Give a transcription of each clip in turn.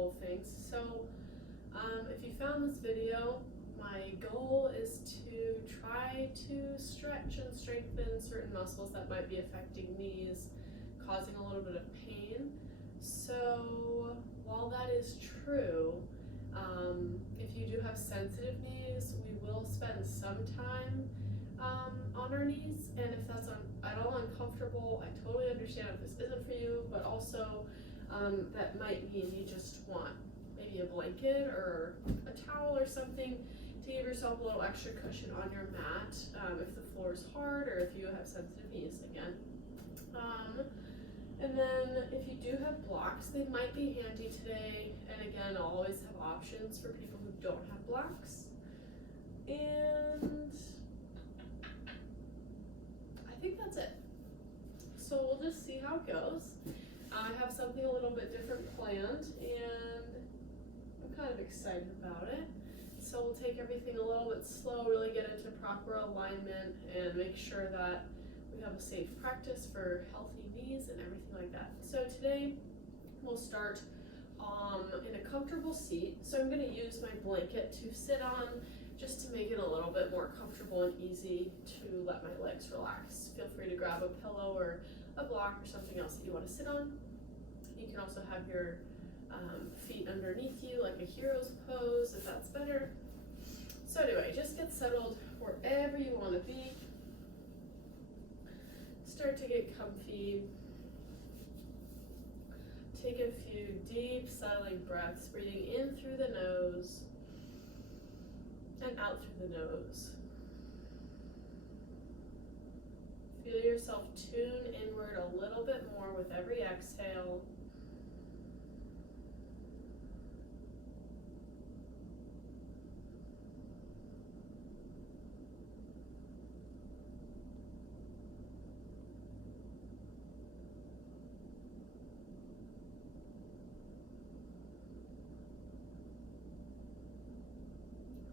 whole things. So if you found this video, my goal is to try to stretch and strengthen certain muscles that might be affecting knees, causing a little bit of pain. So while that is true, if you do have sensitive knees, we will spend some time on our knees, and if that's at all uncomfortable, I totally understand if this isn't for you, but also that might mean you just want maybe a blanket or a towel or something to give yourself a little extra cushion on your mat if the floor is hard or if you have sensitive knees again. And then if you do have blocks, they might be handy today. And again, I'll always have options for people who don't have blocks. And I think that's it. So we'll just see how it goes. I have something a little bit different planned, and I'm kind of excited about it. So we'll take everything a little bit slow, really get into proper alignment, and make sure that we have a safe practice for healthy knees and everything like that. So today we'll start in a comfortable seat. So I'm going to use my blanket to sit on just to make it a little bit more comfortable and easy to let my legs relax. Feel free to grab a pillow or a block or something else that you want to sit on. You can also have your feet underneath you like a hero's pose if that's better. So anyway, just get settled wherever you want to be. Start to get comfy. Take a few deep, settling breaths, breathing in through the nose and out through the nose. Feel yourself tune inward a little bit more with every exhale.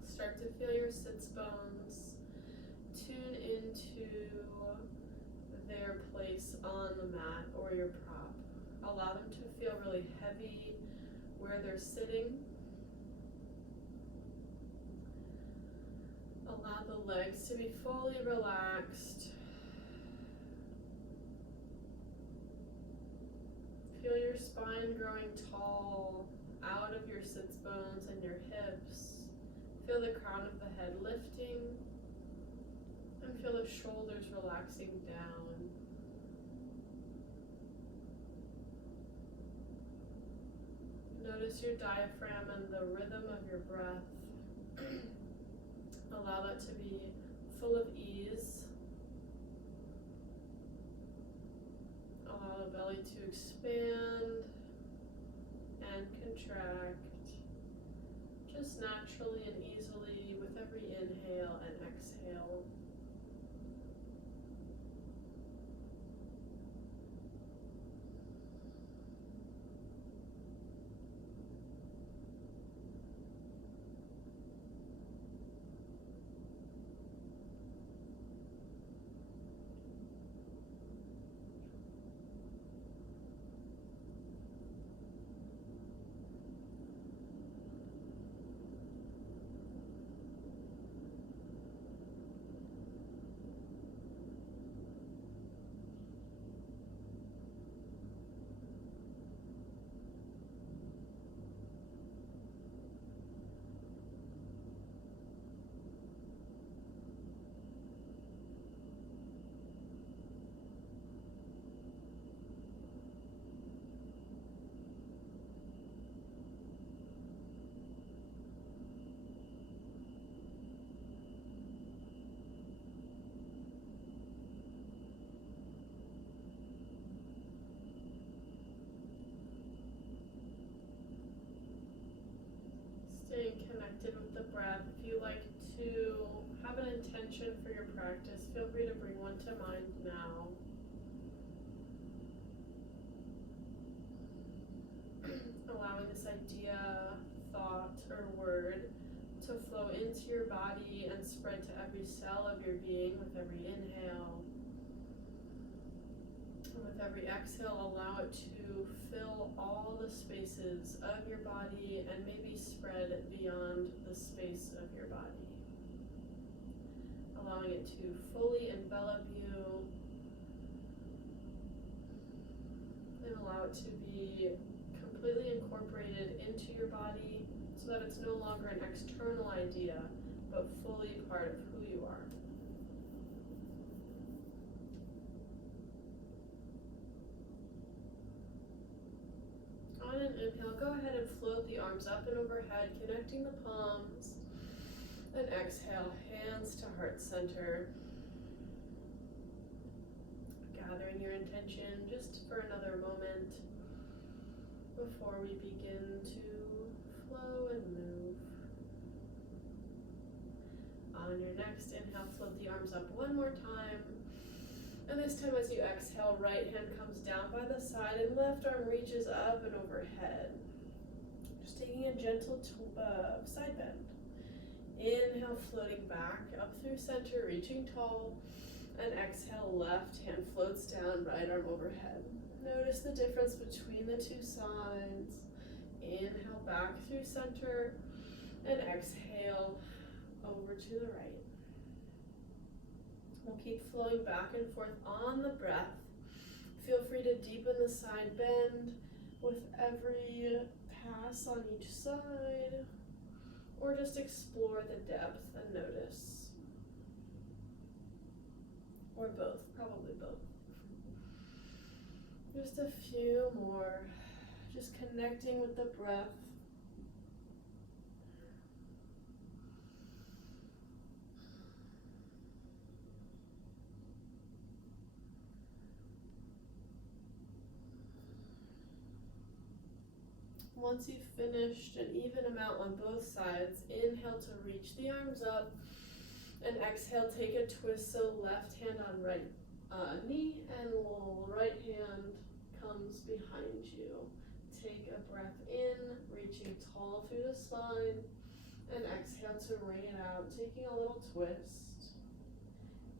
Start to feel your sits bones tune into their place on the mat or your prop. Allow them to feel really heavy where they're sitting. Allow the legs to be fully relaxed. Feel your spine growing tall out of your sits bones and your hips. Feel the crown of the head lifting, and feel the shoulders relaxing down. Notice your diaphragm and the rhythm of your breath. Allow that to be full of ease. Allow the belly to expand and contract, just naturally and easily with every inhale and exhale. Staying connected with the breath. If you like to have an intention for your practice, feel free to bring one to mind now. Allowing this idea, thought, or word to flow into your body and spread to every cell of your being with every inhale. And with With every exhale, allow it to fill all the spaces of your body and maybe spread beyond the space of your body. Allowing it to fully envelop you and allow it to be completely incorporated into your body so that it's no longer an external idea, but fully part of who you are. On an inhale, go ahead and float the arms up and overhead, connecting the palms. And exhale, hands to heart center. Gathering your intention just for another moment before we begin to flow and move. On your next inhale, float the arms up one more time. And this time as you exhale, right hand comes down by the side and left arm reaches up and overhead. Just taking a gentle side bend. Inhale, floating back up through center, reaching tall. And exhale, left hand floats down, right arm overhead. Notice the difference between the two sides. Inhale, back through center. And exhale, over to the right. We'll keep flowing back and forth on the breath. Feel free to deepen the side bend with every pass on each side, or just explore the depth and notice. Or both, probably both. Just a few more, just connecting with the breath. Once you've finished an even amount on both sides, inhale to reach the arms up, and exhale, take a twist, so left hand on right knee, and right hand comes behind you. Take a breath in, reaching tall through the spine, and exhale to ring it out, taking a little twist.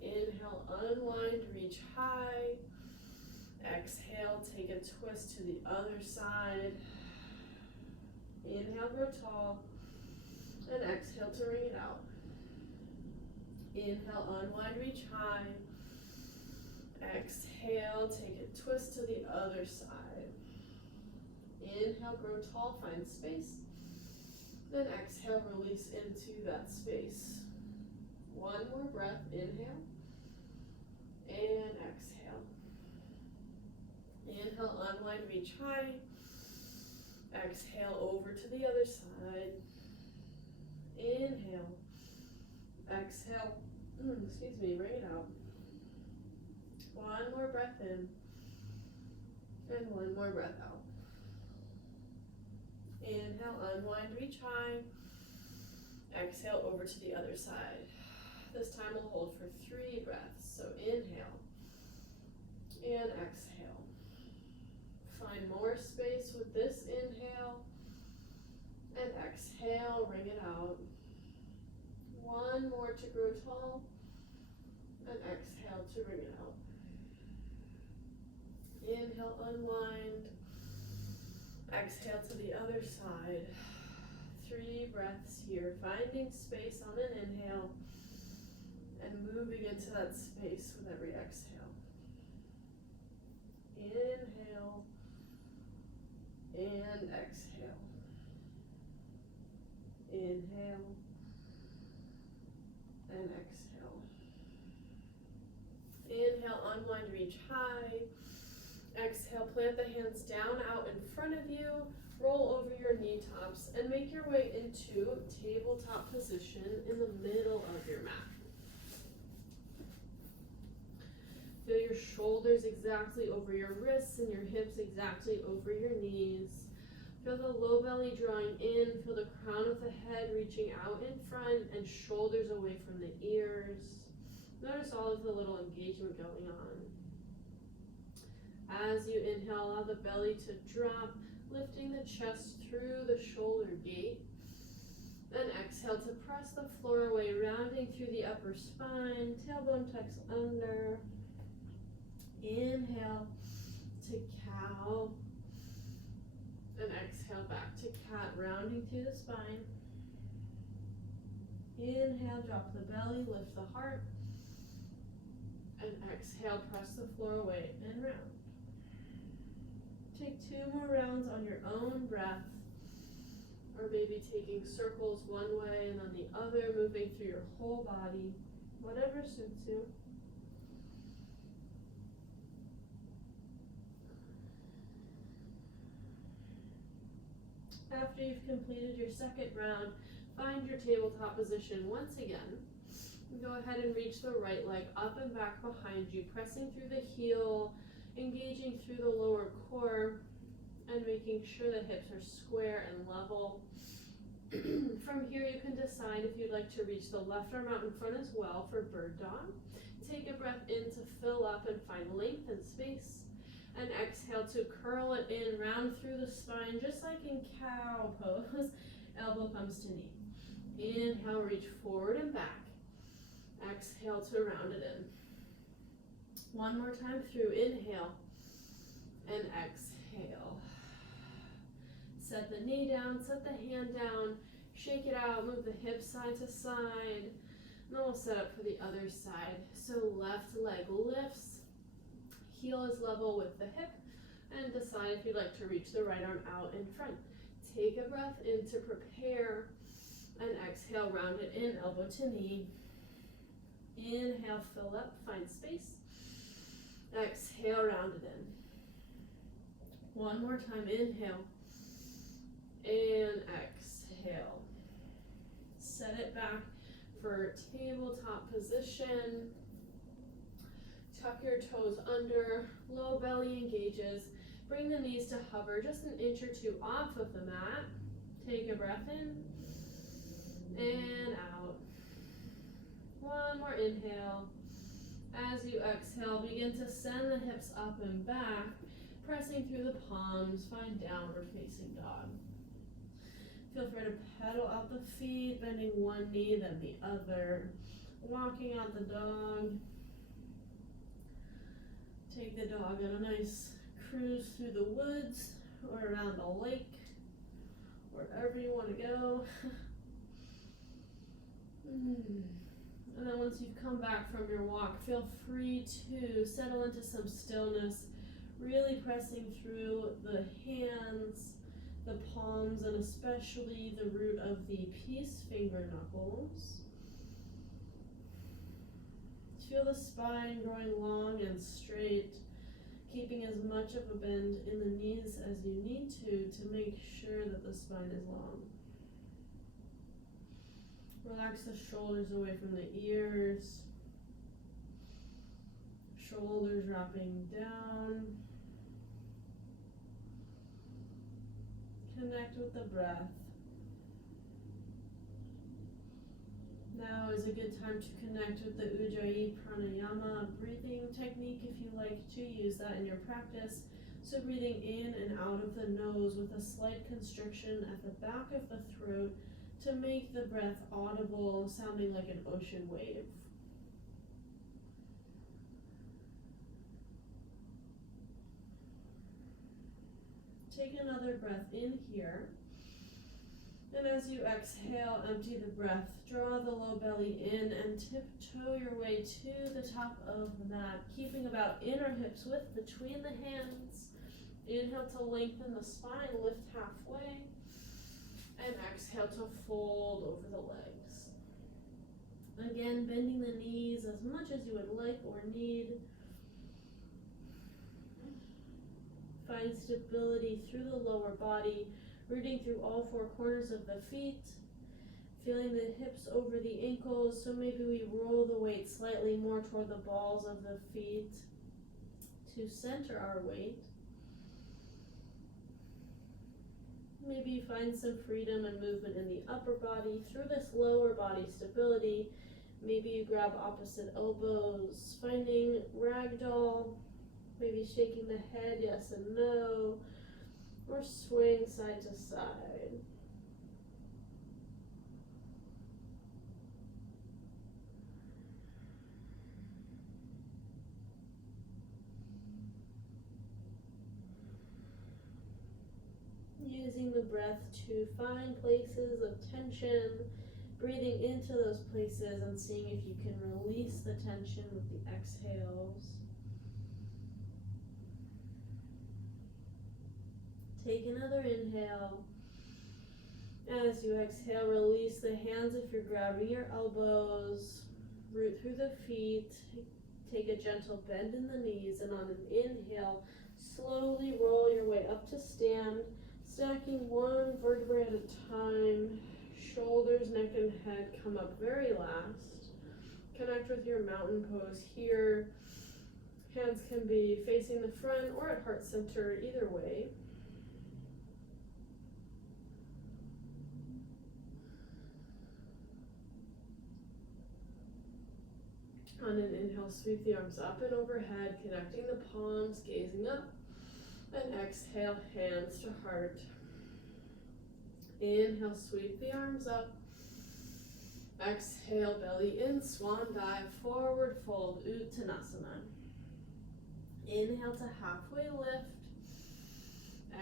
Inhale, unwind, reach high. Exhale, take a twist to the other side. Inhale, grow tall, and exhale to ring it out. Inhale, unwind, reach high. Exhale, take a twist to the other side. Inhale, grow tall, find space. Then exhale, release into that space. One more breath, inhale, and exhale. Inhale, unwind, reach high. Exhale, over to the other side. Inhale. Exhale. Ring it out. One more breath in. And one more breath out. Inhale, unwind, reach high. Exhale, over to the other side. This time we'll hold for 3 breaths. So inhale and exhale. Find more space with this inhale, and exhale, ring it out. One more to grow tall, and exhale to ring it out. Inhale, unwind. Exhale to the other side. 3 breaths here, finding space on an inhale, and moving into that space with every exhale. Inhale. And exhale. Inhale. And exhale. Inhale, unwind, reach high. Exhale, plant the hands down out in front of you. Roll over your knee tops and make your way into tabletop position in the middle of your mat. Feel your shoulders exactly over your wrists and your hips exactly over your knees. Feel the low belly drawing in. Feel the crown of the head reaching out in front and shoulders away from the ears. Notice all of the little engagement going on. As you inhale, allow the belly to drop, lifting the chest through the shoulder gate. Then exhale to press the floor away, rounding through the upper spine. Tailbone tucks under. Inhale, to cow. And exhale back to cat, rounding through the spine. Inhale, drop the belly, lift the heart. And exhale, press the floor away and round. Take 2 more rounds on your own breath. Or maybe taking circles one way and then the other, moving through your whole body. Whatever suits you. After you've completed your second round, find your tabletop position once again. Go ahead and reach the right leg up and back behind you, pressing through the heel, engaging through the lower core, and making sure the hips are square and level. From here, you can decide if you'd like to reach the left arm out in front as well for bird dog. Take a breath in to fill up and find length and space. And exhale to curl it in, round through the spine, just like in cow pose. Elbow comes to knee. Inhale, reach forward and back. Exhale to round it in. One more time through. Inhale and exhale. Set the knee down, set the hand down, shake it out, move the hips side to side. And then we'll set up for the other side. So left leg lifts, heel is level with the hip, and decide if you'd like to reach the right arm out in front. Take a breath in to prepare, and exhale, round it in, elbow to knee. Inhale, fill up, find space. Exhale, round it in. One more time, inhale. And exhale. Set it back for tabletop position. Tuck your toes under, low belly engages. Bring the knees to hover just an inch or two off of the mat. Take a breath in and out. One more inhale. As you exhale, begin to send the hips up and back, pressing through the palms. Find downward facing dog. Feel free to pedal out the feet, bending one knee, then the other. Walking out the dog. Take the dog on a nice cruise through the woods or around the lake, wherever you want to go. And then once you've come back from your walk, feel free to settle into some stillness, really pressing through the hands, the palms, and especially the root of the peace finger knuckles. Feel the spine growing long and straight, keeping as much of a bend in the knees as you need to make sure that the spine is long. Relax the shoulders away from the ears. Shoulders dropping down. Connect with the breath. Now is a good time to connect with the Ujjayi Pranayama breathing technique if you like to use that in your practice. So breathing in and out of the nose with a slight constriction at the back of the throat to make the breath audible, sounding like an ocean wave. Take another breath in here. And as you exhale, empty the breath. Draw the low belly in and tiptoe your way to the top of the mat, keeping about inner hips width between the hands. Inhale to lengthen the spine, lift halfway. And exhale to fold over the legs. Again, bending the knees as much as you would like or need. Find stability through the lower body, rooting through all four corners of the feet. Feeling the hips over the ankles, so maybe we roll the weight slightly more toward the balls of the feet to center our weight. Maybe find some freedom and movement in the upper body through this lower body stability. Maybe you grab opposite elbows, finding ragdoll, maybe shaking the head yes and no, or swing side to side. using the breath to find places of tension, breathing into those places and seeing if you can release the tension with the exhales. Take another inhale. As you exhale, release the hands if you're grabbing your elbows, root through the feet, take a gentle bend in the knees, and on an inhale, slowly roll your way up to stand, stacking one vertebrae at a time. Shoulders, neck, and head come up very last. Connect with your mountain pose here. Hands can be facing the front or at heart center, either way. On an inhale, sweep the arms up and overhead, connecting the palms, gazing up. And exhale, hands to heart. Inhale, sweep the arms up. Exhale, belly in, swan dive, forward fold, Uttanasana. Inhale to halfway lift.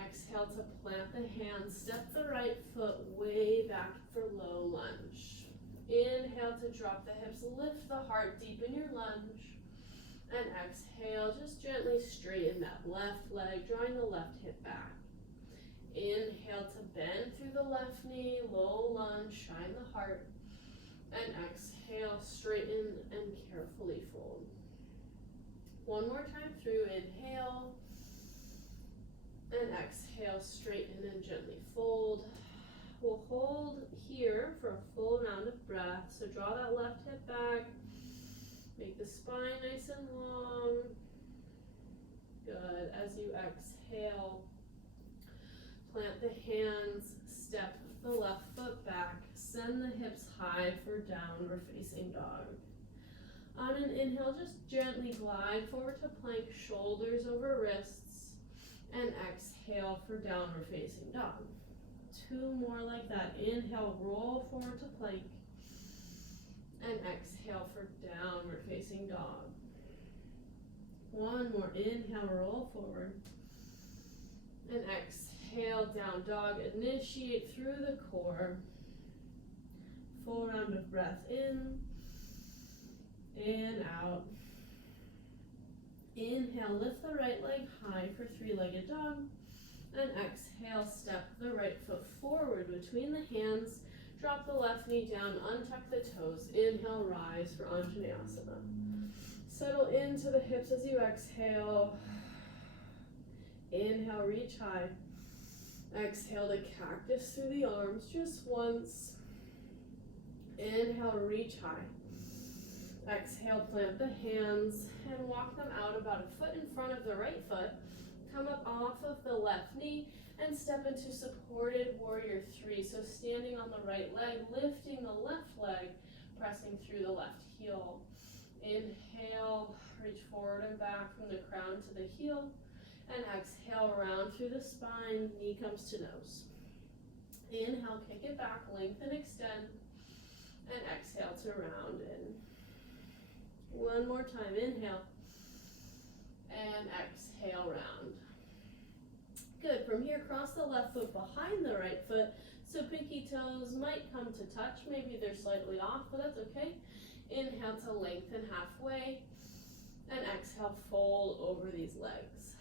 Exhale to plant the hands, step the right foot way back for low lunge. Inhale to drop the hips, lift the heart, deepen your lunge. And exhale, just gently straighten that left leg, drawing the left hip back. Inhale to bend through the left knee, low lunge, shine the heart. And exhale, straighten and carefully fold. One more time through, inhale. And exhale, straighten and gently fold. We'll hold here for a full round of breath. So draw that left hip back. Make the spine nice and long. Good. As you exhale, plant the hands, step the left foot back, send the hips high for downward facing dog. On an inhale, just gently glide forward to plank, shoulders over wrists, and exhale for downward facing dog. Two more like that. Inhale, roll forward to plank, and exhale for downward facing dog. One more. Inhale, roll forward, and exhale, down dog. Initiate through the core. Full round of breath in and out. Inhale, lift the right leg high for three-legged dog. And exhale, step the right foot forward between the hands. Drop the left knee down, untuck the toes. Inhale, rise for Anjaneyasana. Settle into the hips as you exhale. Inhale, reach high. Exhale to cactus through the arms just once. Inhale, reach high. Exhale, plant the hands and walk them out about a foot in front of the right foot. Come up off of the left knee and step into supported warrior 3. So standing on the right leg, lifting the left leg, pressing through the left heel. Inhale, reach forward and back from the crown to the heel. And exhale, round through the spine, knee comes to nose. Inhale, kick it back, lengthen, extend. And exhale to round in. One more time, inhale. And exhale, round. Good. From here, cross the left foot behind the right foot. So pinky toes might come to touch. Maybe they're slightly off, but that's okay. Inhale to lengthen halfway. And exhale, fold over these legs.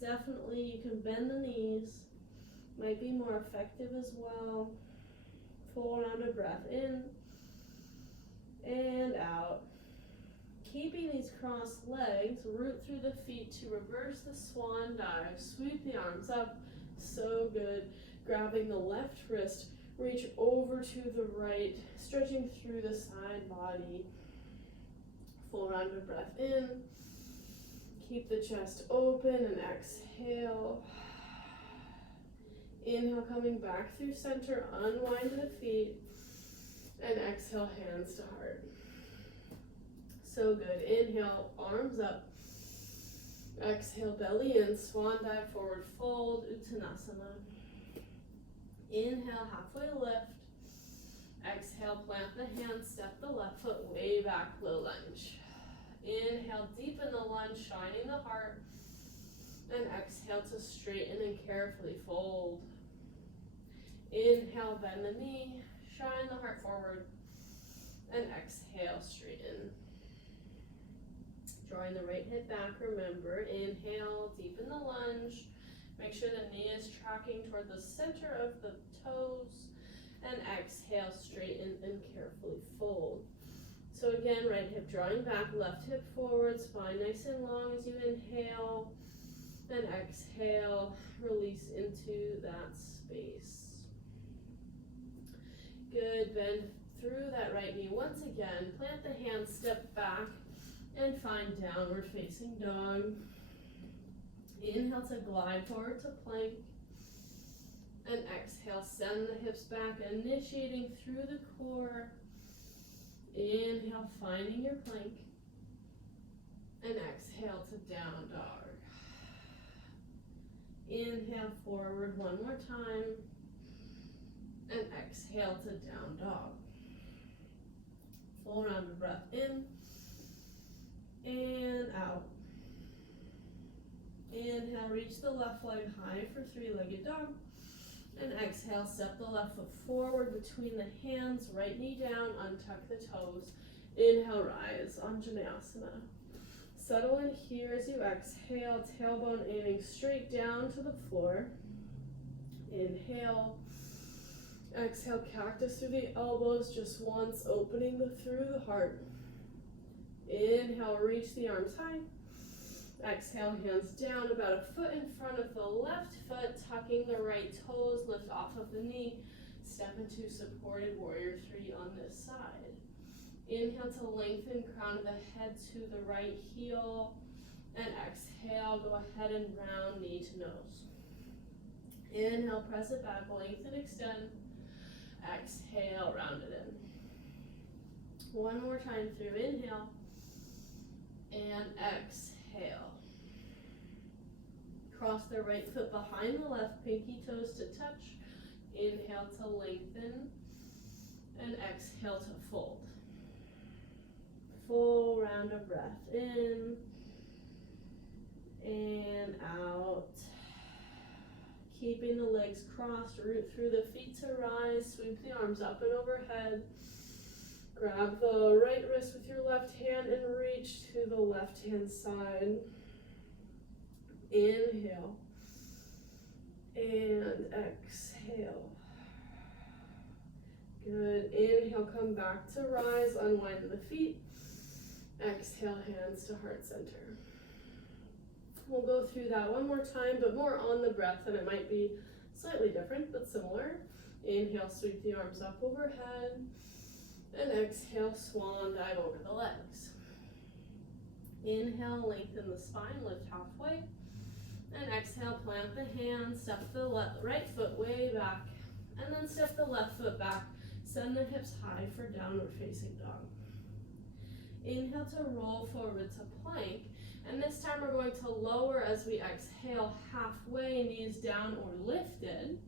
Definitely you can bend the knees. Might be more effective as well. Full round of breath in and out. Keeping these crossed legs, root through the feet to reverse the swan dive. Sweep the arms up. So good. Grabbing the left wrist, reach over to the right, stretching through the side body. Full round of breath in. Keep the chest open and exhale. Inhale, coming back through center, unwind the feet, and exhale, hands to heart. So good. Inhale, arms up. Exhale, belly in, swan dive, forward fold, Uttanasana. Inhale, halfway lift. Exhale, plant the hands, step the left foot way back, low lunge. Inhale, deepen the lunge, shining the heart. And exhale to straighten and carefully fold. Inhale, bend the knee, shine the heart forward, and exhale, straighten. Drawing the right hip back, remember, inhale, deepen the lunge. Make sure the knee is tracking toward the center of the toes, and exhale, straighten and carefully fold. So again, right hip drawing back, left hip forward, spine nice and long as you inhale, and exhale, release into that space. Good, bend through that right knee once again, plant the hands, step back, and find downward facing dog. Inhale to glide forward to plank, and exhale, send the hips back, initiating through the core. Inhale, finding your plank, and exhale to down dog. Inhale forward one more time, and exhale to down dog. Full round of breath in and out. Inhale, reach the left leg high for three-legged dog. And exhale, step the left foot forward between the hands, right knee down, untuck the toes. Inhale, rise, Anjaneyasana. Settle in here as you exhale, tailbone aiming straight down to the floor. Inhale. Exhale, cactus through the elbows just once, opening through the heart. Inhale, reach the arms high. Exhale, hands down about a foot in front of the left foot, tucking the right toes, lift off of the knee, step into supported warrior three on this side. Inhale to lengthen crown of the head to the right heel, and exhale, go ahead and round knee to nose. Inhale, press it back, lengthen, extend. Exhale, round it in. One more time through, inhale, and exhale. Cross the right foot behind the left, pinky toes to touch. Inhale to lengthen, and exhale to fold. Full round of breath in and out. Keeping the legs crossed, root through the feet to rise, sweep the arms up and overhead. Grab the right wrist with your left hand and reach to the left hand side. Inhale and exhale. Good. Inhale, come back to rise, unwind the feet. Exhale, hands to heart center. We'll go through that one more time, but more on the breath, and it might be slightly different, but similar. Inhale, sweep the arms up overhead, and exhale, swan dive over the legs. Inhale, lengthen the spine, lift halfway, and exhale, plant the hands, step the right foot way back, and then step the left foot back, send the hips high for downward facing dog. Inhale to roll forward to plank. And this time we're going to lower as we exhale halfway, knees down or lifted.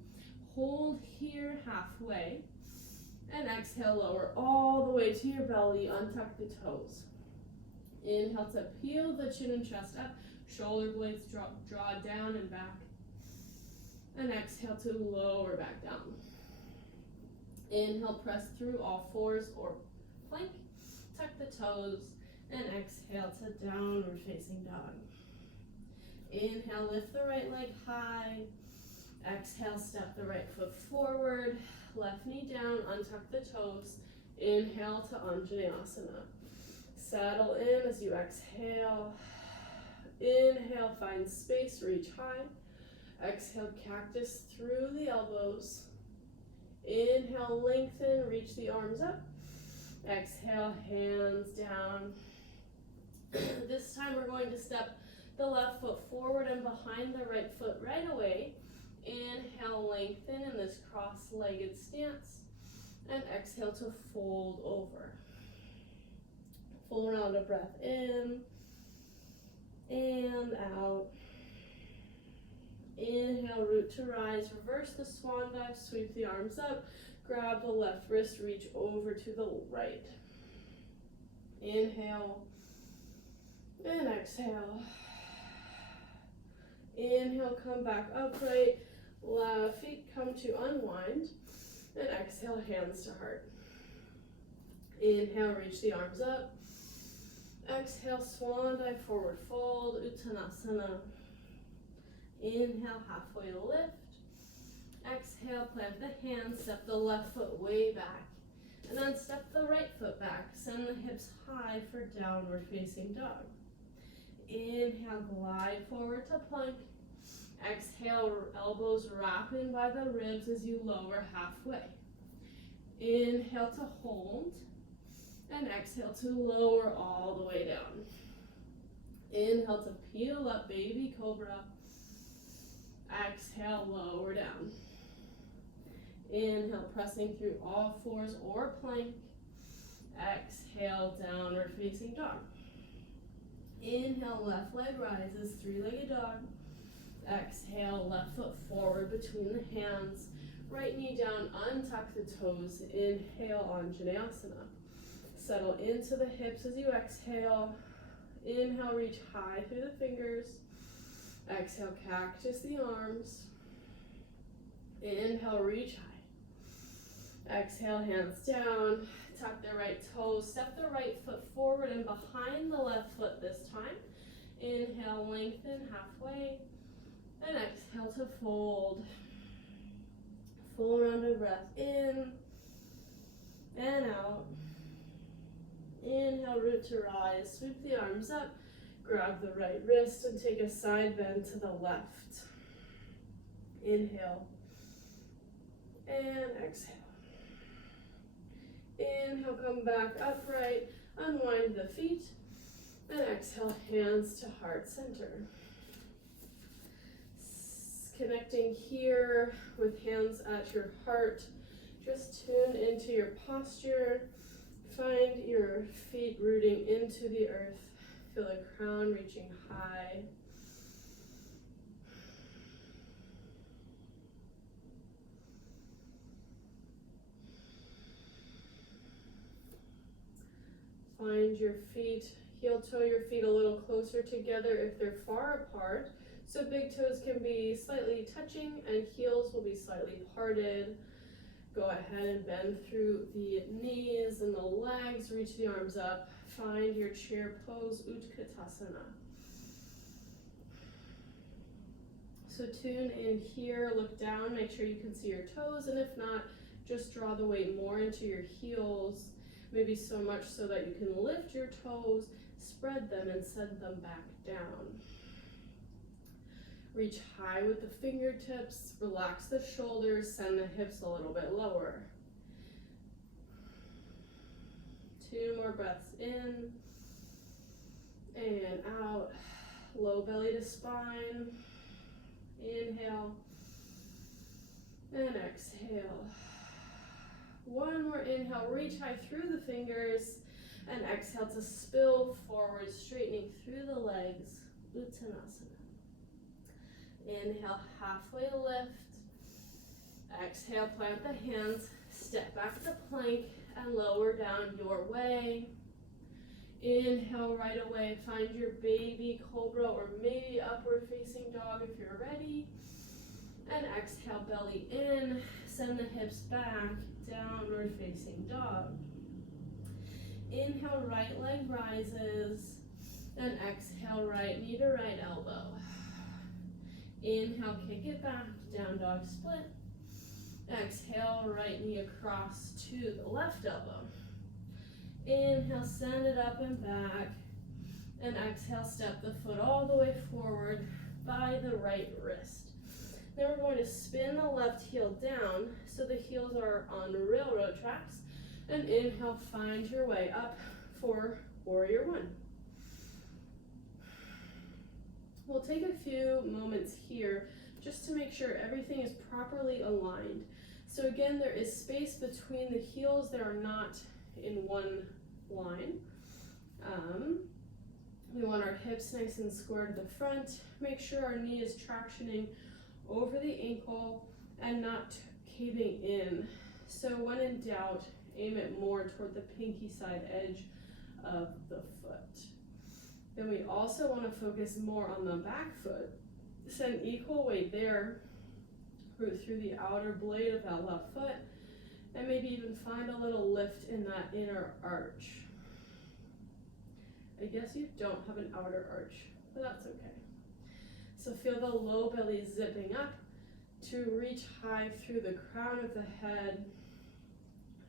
Hold here halfway. And exhale, lower all the way to your belly, untuck the toes. Inhale to peel the chin and chest up, shoulder blades draw down and back. And exhale to lower back down. Inhale, press through all fours or plank, tuck the toes. And exhale to downward facing dog. Inhale, lift the right leg high. Exhale, step the right foot forward. Left knee down, untuck the toes. Inhale to Anjaneyasana. Settle in as you exhale. Inhale, find space, reach high. Exhale, cactus through the elbows. Inhale, lengthen, reach the arms up. Exhale, hands down. This time we're going to step the left foot forward and behind the right foot right away. Inhale, lengthen in this cross-legged stance. And exhale to fold over. Full round of breath in and out. Inhale, root to rise, reverse the swan dive, sweep the arms up. Grab the left wrist, reach over to the right. Inhale and exhale. Inhale, come back upright. Left feet come to unwind, and exhale, hands to heart. Inhale, reach the arms up. Exhale, swan dive, forward fold, Uttanasana. Inhale, halfway lift. Exhale, plant the hands, step the left foot way back. And then step the right foot back. Send the hips high for downward facing dog. Inhale, glide forward to plank. Exhale, elbows wrap in by the ribs as you lower halfway. Inhale to hold. And exhale to lower all the way down. Inhale to peel up, baby cobra. Exhale, lower down. Inhale, pressing through all fours or plank. Exhale, downward facing dog. Inhale, left leg rises, three-legged dog. Exhale, left foot forward between the hands. Right knee down, untuck the toes. Inhale, Anjaneyasana. Settle into the hips as you exhale. Inhale, reach high through the fingers. Exhale, cactus the arms. Inhale, reach high. Exhale, hands down. Tuck the right toes. Step the right foot forward and behind the left foot this time. Inhale, lengthen halfway. And exhale to fold. Full round of breath in and out. Inhale, root to rise. Sweep the arms up. Grab the right wrist and take a side bend to the left. Inhale. And exhale. Inhale, come back upright. Unwind the feet. And exhale, hands to heart center. Connecting here with hands at your heart. Just tune into your posture. Find your feet rooting into the earth. Feel the crown reaching high. Find your feet, heel toe your feet a little closer together if they're far apart. So big toes can be slightly touching and heels will be slightly parted. Go ahead and bend through the knees and the legs, reach the arms up. Find your chair pose, Utkatasana. So tune in here, look down, make sure you can see your toes, and if not, just draw the weight more into your heels, maybe so much so that you can lift your toes, spread them, and send them back down. Reach high with the fingertips, relax the shoulders, send the hips a little bit lower. 2 more breaths in and out. Low belly to spine. Inhale and exhale. 1 more inhale, reach high through the fingers, and exhale to spill forward, straightening through the legs, Uttanasana. Inhale, halfway lift. Exhale, plant the hands, step back to plank, and lower down your way. Inhale right away, find your baby cobra or maybe upward facing dog if you're ready. And exhale, belly in, send the hips back, downward facing dog. Inhale, right leg rises, and exhale, right knee to right elbow. Inhale, kick it back, down dog split. Exhale, right knee across to the left elbow. Inhale, send it up and back. And exhale, step the foot all the way forward by the right wrist. Then we're going to spin the left heel down so the heels are on railroad tracks. And inhale, find your way up for Warrior One. We'll take a few moments here just to make sure everything is properly aligned. So again, there is space between the heels that are not in one line. We want our hips nice and square to the front. Make sure our knee is tractioning over the ankle and not caving in. So when in doubt, aim it more toward the pinky side edge of the foot. Then we also want to focus more on the back foot. Send equal weight there. Root through the outer blade of that left foot, and maybe even find a little lift in that inner arch. I guess you don't have an outer arch, but that's okay. So feel the low belly zipping up to reach high through the crown of the head,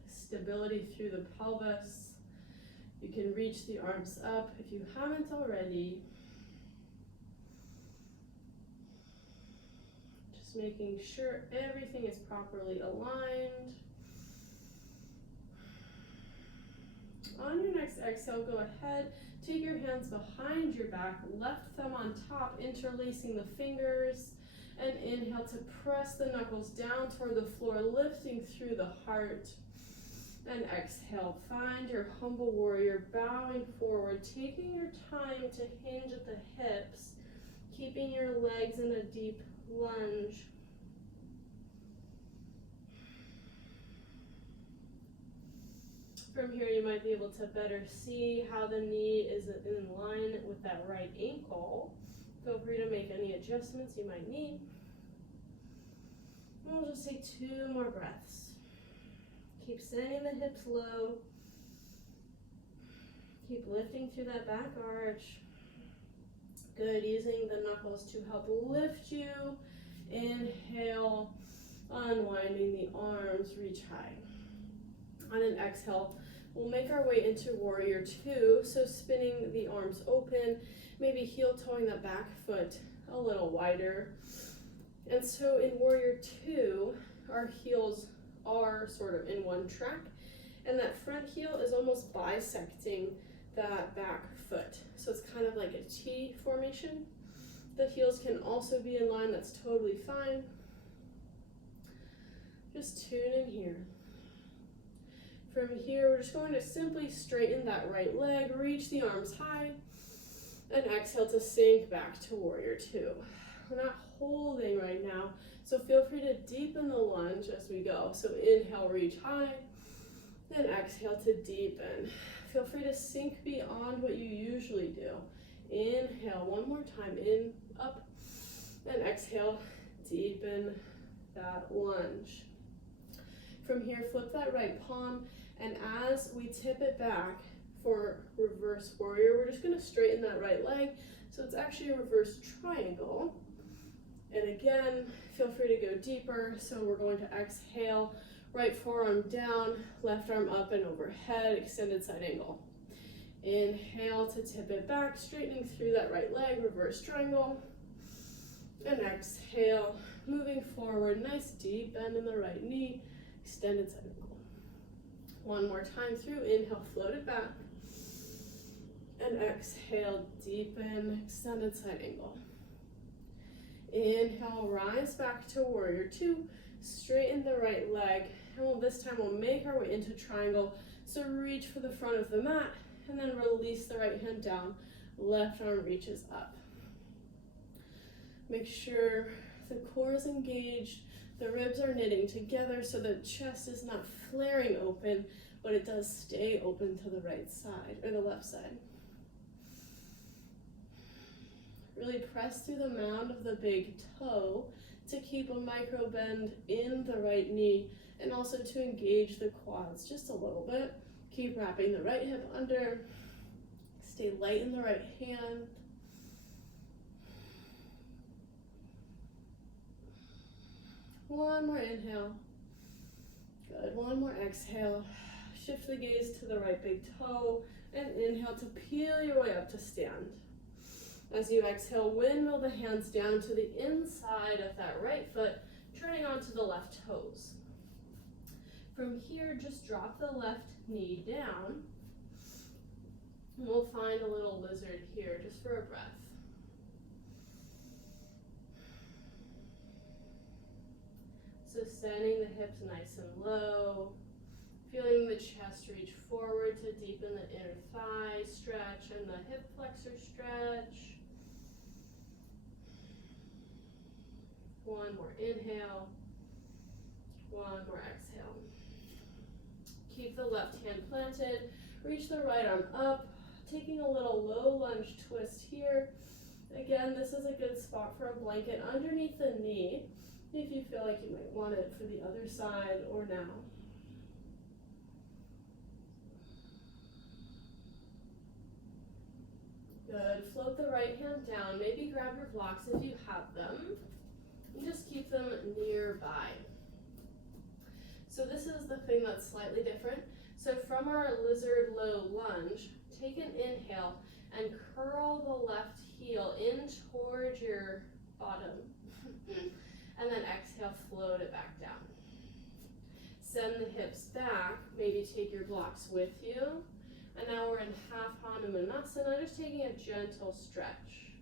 stability through the pelvis. You can reach the arms up if you haven't already. Just making sure everything is properly aligned. On your next exhale, go ahead, take your hands behind your back, left thumb on top, interlacing the fingers, and inhale to press the knuckles down toward the floor, lifting through the heart. And exhale, find your humble warrior, bowing forward, taking your time to hinge at the hips, keeping your legs in a deep lunge. From here, you might be able to better see how the knee is in line with that right ankle. Feel free to make any adjustments you might need. And we'll just take 2 more breaths. Keep sending the hips low. Keep lifting through that back arch. Good, using the knuckles to help lift you. Inhale, unwinding the arms, reach high. On an exhale, we'll make our way into warrior 2. So spinning the arms open, maybe heel toeing that back foot a little wider. And so in warrior 2, our heels are sort of in one track, and that front heel is almost bisecting that back foot. So it's kind of like a T formation. The heels can also be in line, that's totally fine. Just tune in here. From here, we're just going to simply straighten that right leg, reach the arms high, and exhale to sink back to warrior 2. We're not holding right now, so feel free to deepen the lunge as we go. So inhale, reach high, then exhale to deepen. Feel free to sink beyond what you usually do. Inhale, one more time, in, up, and exhale, deepen that lunge. From here, flip that right palm, and as we tip it back for reverse warrior, we're just gonna straighten that right leg, so it's actually a reverse triangle. And again, feel free to go deeper, so we're going to exhale, right forearm down, left arm up and overhead, extended side angle. Inhale to tip it back, straightening through that right leg, reverse triangle. And exhale, moving forward, nice deep bend in the right knee, extended side angle. One more time through, inhale, float it back. And exhale, deepen, extended side angle. Inhale, rise back to warrior 2, straighten the right leg, and this time we'll make our way into triangle. So reach for the front of the mat, and then release the right hand down, left arm reaches up. Make sure the core is engaged, the ribs are knitting together so the chest is not flaring open, but it does stay open to the right side, or the left side. Really press through the mound of the big toe to keep a micro bend in the right knee, and also to engage the quads just a little bit. Keep wrapping the right hip under, stay light in the right hand. One more inhale. Good, one more exhale. Shift the gaze to the right big toe, and inhale to peel your way up to stand. As you exhale, windmill the hands down to the inside of that right foot, turning onto the left toes. From here, just drop the left knee down. And we'll find a little lizard here, just for a breath. So sending the hips nice and low, feeling the chest reach forward to deepen the inner thigh stretch and the hip flexor stretch. One more inhale, one more exhale. Keep the left hand planted, reach the right arm up, taking a little low lunge twist here. Again, this is a good spot for a blanket underneath the knee. if you feel like you might want it for the other side or now. Good. Float the right hand down. Maybe grab your blocks if you have them. And just keep them nearby. So this is the thing that's slightly different. So from our lizard low lunge, take an inhale and curl the left heel in towards your bottom. And then exhale, float it back down. Send the hips back, maybe take your blocks with you. And now we're in half Hanumanasana, just taking a gentle stretch.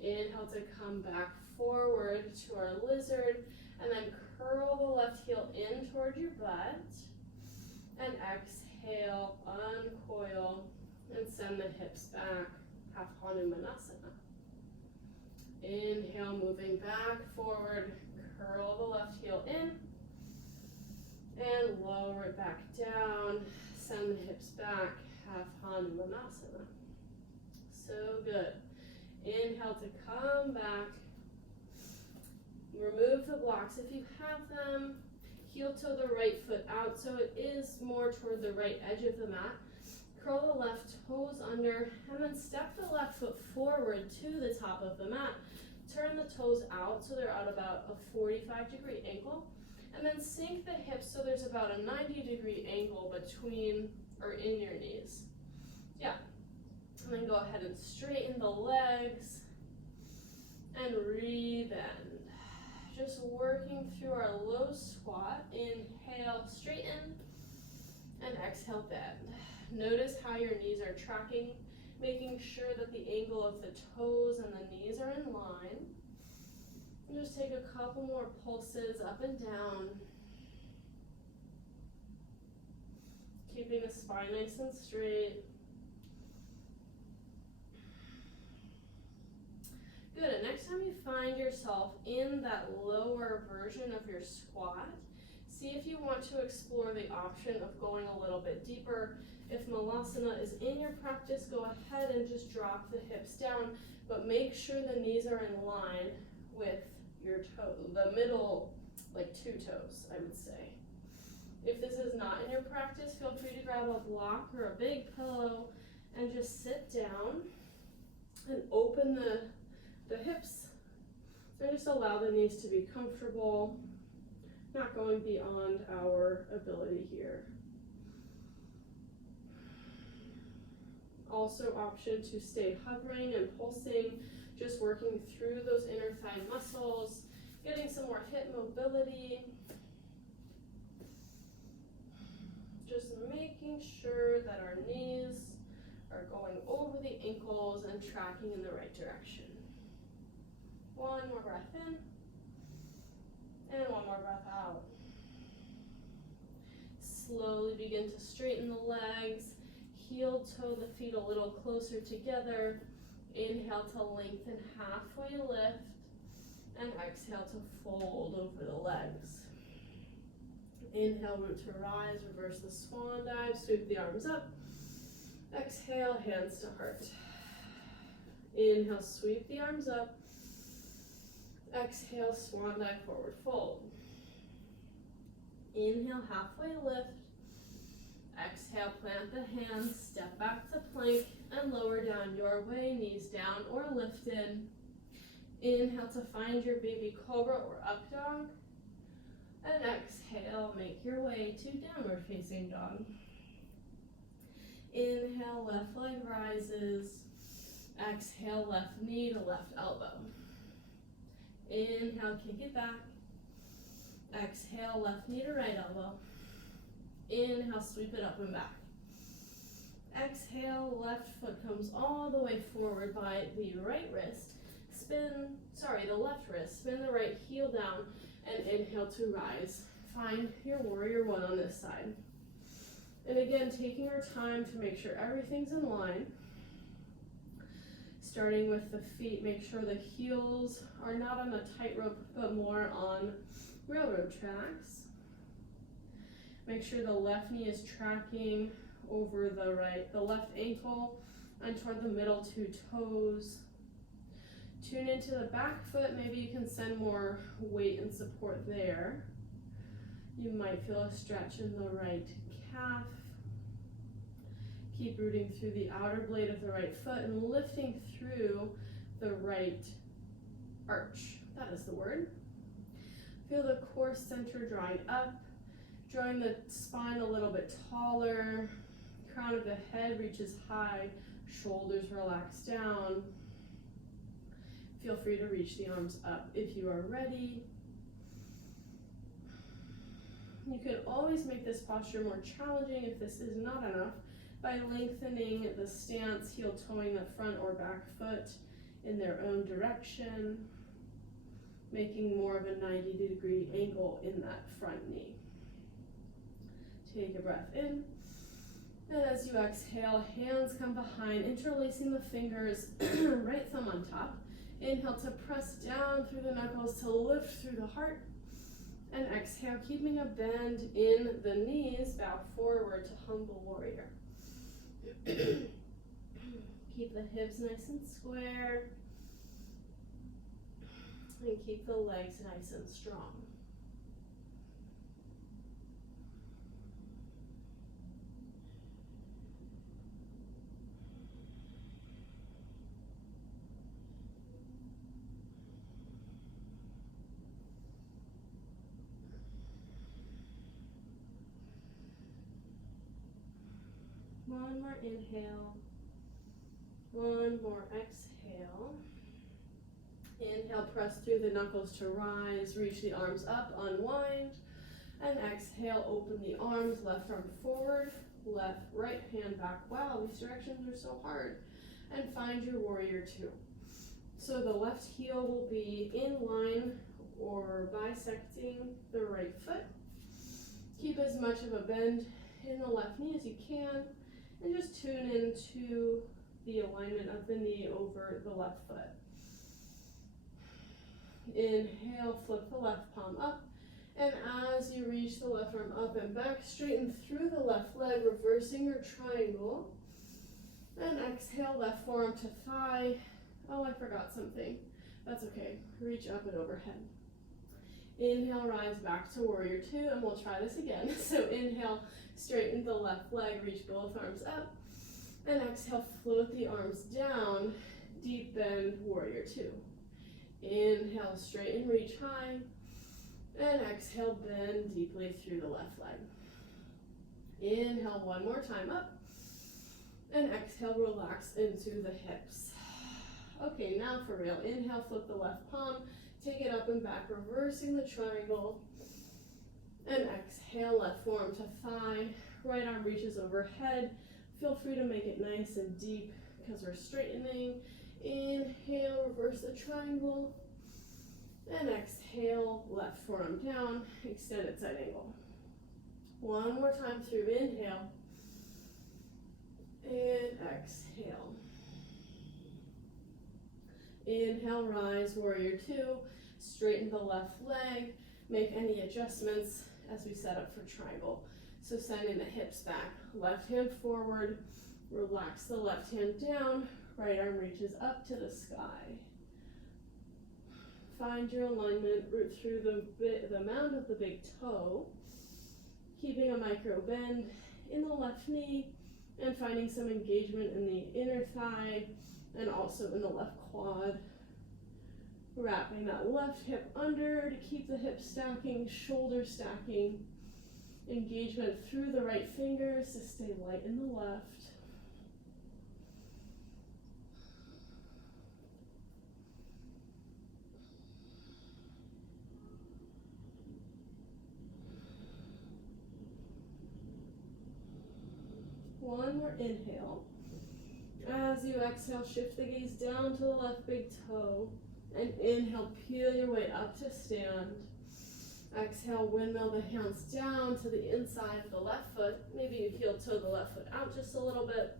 Inhale to come back forward to our lizard, and then curl the left heel in towards your butt. And exhale, uncoil, and send the hips back, half Hanumanasana. Inhale, moving back forward, curl the left heel in, and lower it back down. Send the hips back, half Hanumanasana. So good. Inhale to come back. Remove the blocks if you have them. Heel toe the right foot out so it is more toward the right edge of the mat. Curl the left toes under and then step the left foot forward to the top of the mat. Turn the toes out so they're at about a 45-degree angle. And then sink the hips so there's about a 90-degree angle between or in your knees. Yeah. And then go ahead and straighten the legs and rebend. Just working through our low squat. Inhale, straighten, and exhale, bend. Notice how your knees are tracking, making sure that the angle of the toes and the knees are in line. And just take a couple more pulses up and down. Keeping the spine nice and straight. Good, and next time you find yourself in that lower version of your squat, see if you want to explore the option of going a little bit deeper. If Malasana is in your practice, go ahead and just drop the hips down, but make sure the knees are in line with your toe, the middle, like 2 toes, I would say. If this is not in your practice, feel free to grab a block or a big pillow and just sit down and open the hips. So just allow the knees to be comfortable, not going beyond our ability here. Also option to stay hovering and pulsing, just working through those inner thigh muscles, getting some more hip mobility. Just making sure that our knees are going over the ankles and tracking in the right direction. One more breath in, and one more breath out. Slowly begin to straighten the legs, heel toe the feet a little closer together. Inhale to lengthen, halfway lift, and exhale to fold over the legs. Inhale, root to rise, reverse the swan dive, sweep the arms up. Exhale, hands to heart. Inhale, sweep the arms up. Exhale, swan dive, forward fold. Inhale, halfway lift. Exhale, plant the hands, step back to plank, and lower down your way, knees down or lifted. Inhale to find your baby cobra or up dog. And exhale, make your way to downward facing dog. Inhale, left leg rises. Exhale, left knee to left elbow. Inhale, kick it back. Exhale, left knee to right elbow. Inhale, sweep it up and back. Exhale, left foot comes all the way forward by the right wrist. The left wrist. Spin the right heel down and inhale to rise. Find your warrior one on this side. And again, taking our time to make sure everything's in line. Starting with the feet, make sure the heels are not on a tightrope, but more on railroad tracks. Make sure the left knee is tracking over the left ankle and toward the middle 2 toes. Tune into the back foot. Maybe you can send more weight and support there. You might feel a stretch in the right calf. Keep rooting through the outer blade of the right foot and lifting through the right arch. That is the word. Feel the core center drawing up, drawing the spine a little bit taller. Crown of the head reaches high, shoulders relax down. Feel free to reach the arms up if you are ready. You can always make this posture more challenging if this is not enough by lengthening the stance, heel toeing the front or back foot in their own direction, making more of a 90-degree angle in that front knee. Take a breath in, and as you exhale, hands come behind, interlacing the fingers, right thumb on top. Inhale to press down through the knuckles to lift through the heart, and exhale, keeping a bend in the knees, bow forward to humble warrior. Keep the hips nice and square, and keep the legs nice and strong. One more inhale, one more exhale. Inhale, press through the knuckles to rise, reach the arms up, unwind, and exhale, open the arms, left arm forward, left, right hand back. Wow, these directions are so hard. And find your warrior two. So the left heel will be in line or bisecting the right foot. Keep as much of a bend in the left knee as you can, and just tune into the alignment of the knee over the left foot. Inhale, flip the left palm up, and as you reach the left arm up and back, straighten through the left leg, reversing your triangle. And exhale, left forearm to thigh. Oh, I forgot something. That's okay. Reach up and overhead. Inhale, rise back to warrior two, and we'll try this again. So inhale, straighten the left leg, reach both arms up, and exhale, float the arms down, deep bend, warrior two. Inhale, straighten, reach high, and exhale, bend deeply through the left leg. Inhale one more time up, and exhale, relax into the hips. Okay, now for real. Inhale, flip the left palm, take it up and back, reversing the triangle, and exhale, left forearm to thigh, right arm reaches overhead. Feel free to make it nice and deep because we're straightening. Inhale, reverse the triangle, and exhale, left forearm down, extended side angle. One more time through, inhale, and exhale. Inhale, rise, warrior two, straighten the left leg, make any adjustments as we set up for triangle. So sending the hips back, left hand forward, relax the left hand down, right arm reaches up to the sky. Find your alignment, root through the mound of the big toe, keeping a micro bend in the left knee, and finding some engagement in the inner thigh and also in the left quad. Wrapping that left hip under to keep the hip stacking, shoulder stacking. Engagement through the right fingers to stay light in the left. One more inhale. As you exhale, shift the gaze down to the left big toe, and inhale, peel your way up to stand. Exhale, windmill the hands down to the inside of the left foot. Maybe you heel toe the left foot out just a little bit.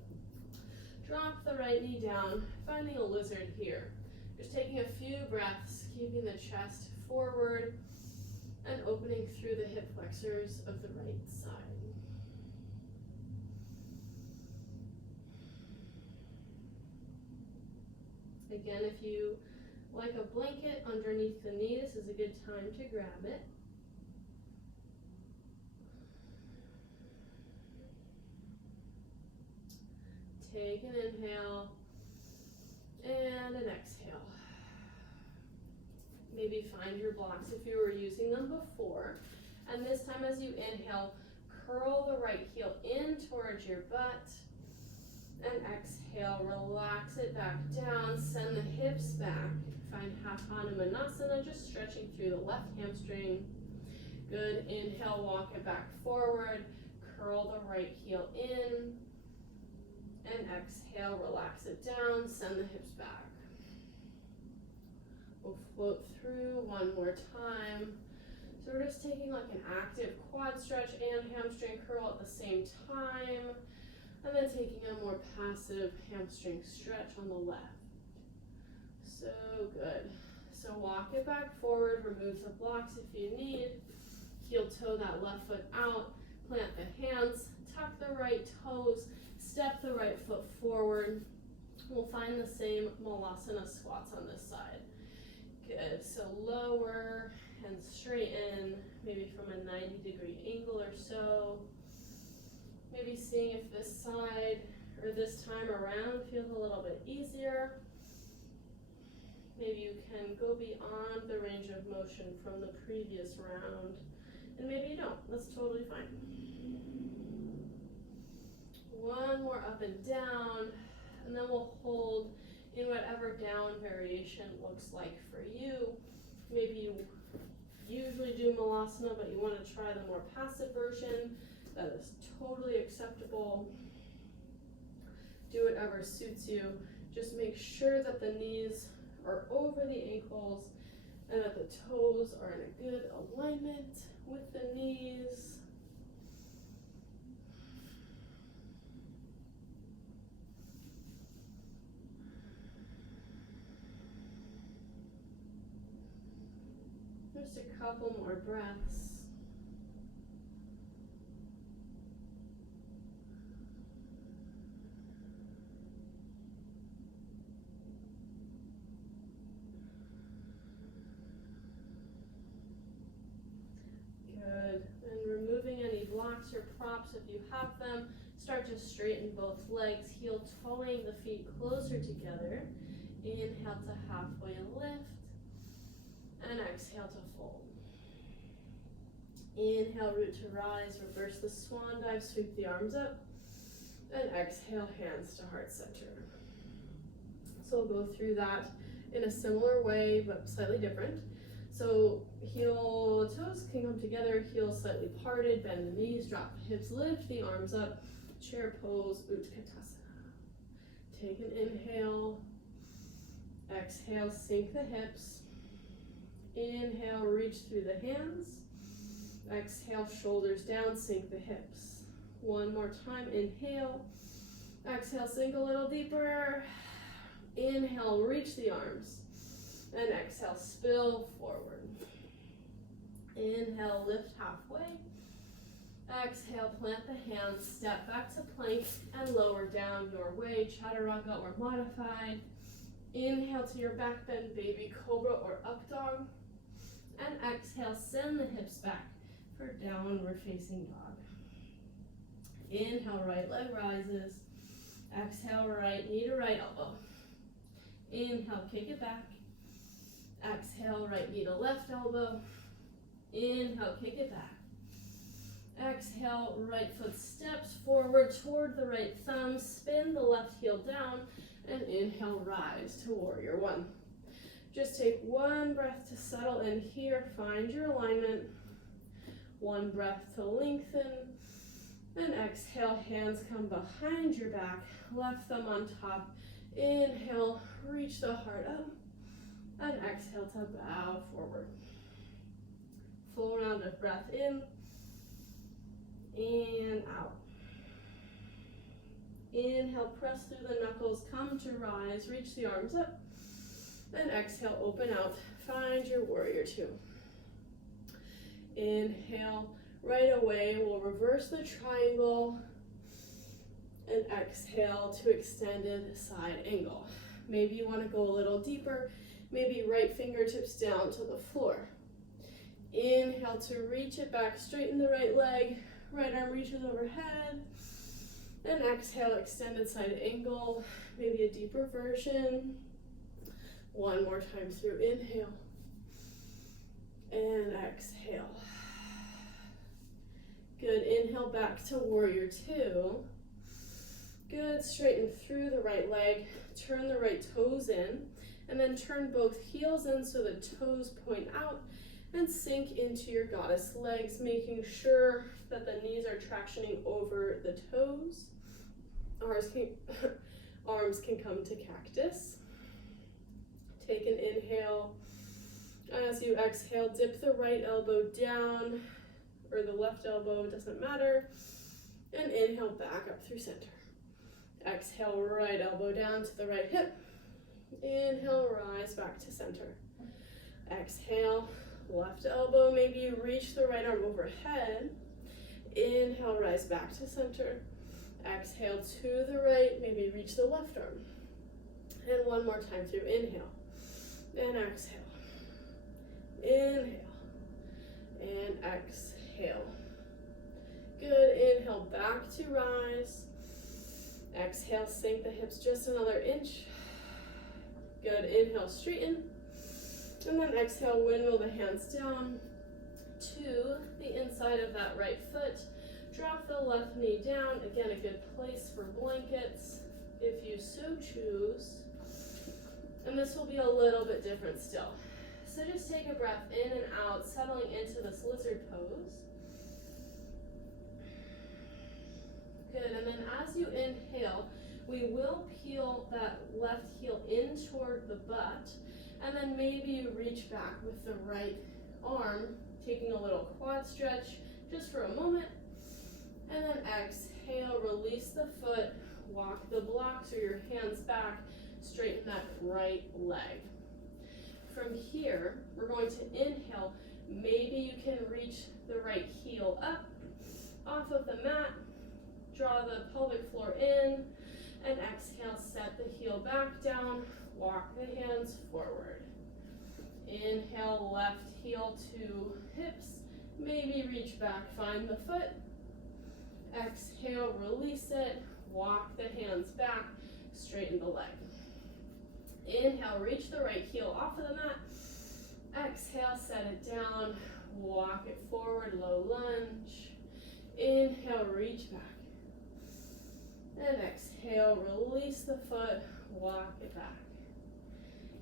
Drop the right knee down, finding a lizard here. Just taking a few breaths, keeping the chest forward and opening through the hip flexors of the right side. Again, if you Like a blanket underneath the knee, this is a good time to grab it. Take an inhale and an exhale. Maybe find your blocks if you were using them before. And this time as you inhale, curl the right heel in towards your butt. And exhale, relax it back down, send the hips back. Find half Hanumanasana, just stretching through the left hamstring. Good, inhale, walk it back forward, curl the right heel in. And exhale, relax it down, send the hips back. We'll float through one more time. So we're just taking like an active quad stretch and hamstring curl at the same time. And then taking a more passive hamstring stretch on the left. So good. So walk it back forward, remove the blocks if you need. Heel toe that left foot out, plant the hands, tuck the right toes, step the right foot forward. We'll find the same Malasana squats on this side. Good, so lower and straighten, maybe from a 90-degree angle or so. Maybe seeing if this side or this time around feels a little bit easier. Maybe you can go beyond the range of motion from the previous round, and maybe you don't. That's totally fine. One more up and down, and then we'll hold in whatever down variation looks like for you. Maybe you usually do Malasana, but you want to try the more passive version. That is totally acceptable. Do whatever suits you. Just make sure that the knees are over the ankles and that the toes are in a good alignment with the knees. Just a couple more breaths. Good. And removing any blocks or props if you have them. Start to straighten both legs, heel toeing the feet closer together. Inhale to halfway lift. And exhale to fold. Inhale, root to rise, reverse the swan dive, sweep the arms up. And exhale, hands to heart center. So we'll go through that in a similar way, but slightly different. So heel toes can come together, heels slightly parted, bend the knees, drop the hips, lift the arms up, chair pose, Utkatasana. Take an inhale, exhale, sink the hips. Inhale, reach through the hands. Exhale, shoulders down, sink the hips. One more time, inhale. Exhale, sink a little deeper. Inhale, reach the arms. And exhale, spill forward. Inhale, lift halfway. Exhale, plant the hands, step back to plank and lower down your way, Chaturanga or modified. Inhale to your back bend, baby cobra or up dog. And exhale, send the hips back for downward facing dog. Inhale, right leg rises. Exhale, right knee to right elbow. Inhale, kick it back. Exhale, right knee to left elbow. Inhale, kick it back. Exhale, right foot steps forward toward the right thumb. Spin the left heel down. And inhale, rise to warrior one. Just take one breath to settle in here. Find your alignment. One breath to lengthen. And exhale, hands come behind your back. Left thumb on top. Inhale, reach the heart up. And exhale to bow forward. Full round of breath in. And out. Inhale, press through the knuckles, come to rise, reach the arms up. Then exhale, open out, find your warrior two. Inhale, right away, we'll reverse the triangle. And exhale to extended side angle. Maybe you want to go a little deeper, maybe right fingertips down to the floor. Inhale to reach it back, straighten the right leg, right arm reaches overhead. And exhale, extended side angle, maybe a deeper version. One more time through inhale and exhale. Good, inhale back to warrior two. Good, straighten through the right leg, turn the right toes in, and then turn both heels in so the toes point out and sink into your goddess legs, making sure that the knees are tractioning over the toes. Arms can come to cactus. Take an inhale. As you exhale, dip the right elbow down, or the left elbow, doesn't matter, and inhale back up through center. Exhale, right elbow down to the right hip. Inhale, rise back to center. Exhale, left elbow, maybe you reach the right arm overhead. Inhale, rise back to center. Exhale to the right, maybe reach the left arm. And one more time through inhale and exhale. Inhale and exhale. Good, inhale back to rise. Exhale, sink the hips just another inch. Good, inhale, straighten. And then exhale, windmill the hands down to the inside of that right foot. Drop the left knee down. Again, a good place for blankets if you so choose. And this will be a little bit different still. So just take a breath in and out, settling into this lizard pose. Good, and then as you inhale, we will peel that left heel in toward the butt, and then maybe you reach back with the right arm, taking a little quad stretch just for a moment, and then exhale, release the foot, walk the blocks or your hands back, straighten that right leg. From here, we're going to inhale. Maybe you can reach the right heel up off of the mat, draw the pelvic floor in, and exhale, set the heel back down, walk the hands forward. Inhale, left heel to hips, maybe reach back, find the foot. Exhale, release it, walk the hands back, straighten the leg. Inhale, reach the right heel off of the mat. Exhale, set it down, walk it forward, low lunge. Inhale, reach back. And exhale, release the foot, walk it back.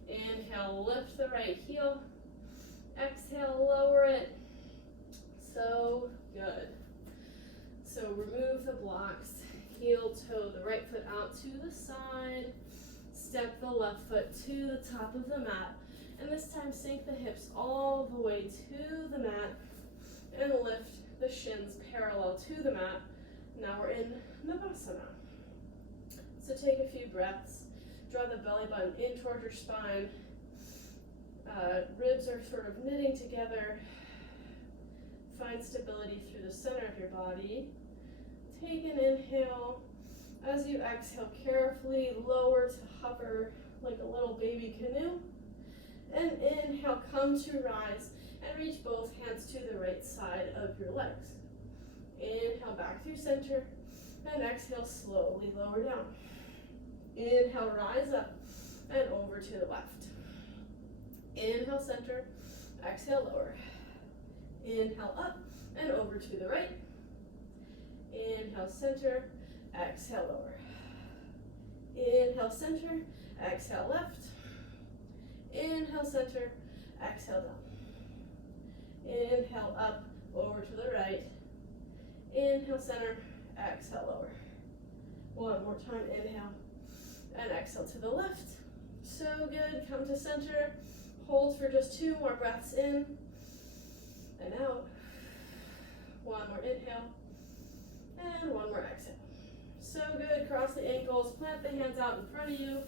Inhale, lift the right heel. Exhale, lower it. So good. So remove the blocks, heel toe, the right foot out to the side. Step the left foot to the top of the mat. And this time sink the hips all the way to the mat and lift the shins parallel to the mat. Now we're in Navasana. So take a few breaths. Draw the belly button in toward your spine. Ribs are sort of knitting together. Find stability through the center of your body. Take an inhale. As you exhale, carefully lower to hover like a little baby canoe. And inhale, come to rise and reach both hands to the right side of your legs. Inhale, back through center. And exhale, slowly lower down. Inhale, rise up and over to the left. Inhale, center. Exhale, lower. Inhale, up and over to the right. Inhale, center. Exhale, lower. Inhale, center. Exhale, left. Inhale, center. Exhale, down. Inhale, up, over to the right. Inhale, center. Exhale, lower. One more time, inhale. And exhale to the left. So good, come to center. Hold for just 2 more breaths in and out. One more inhale. And one more exhale. So good, cross the ankles, plant the hands out in front of you,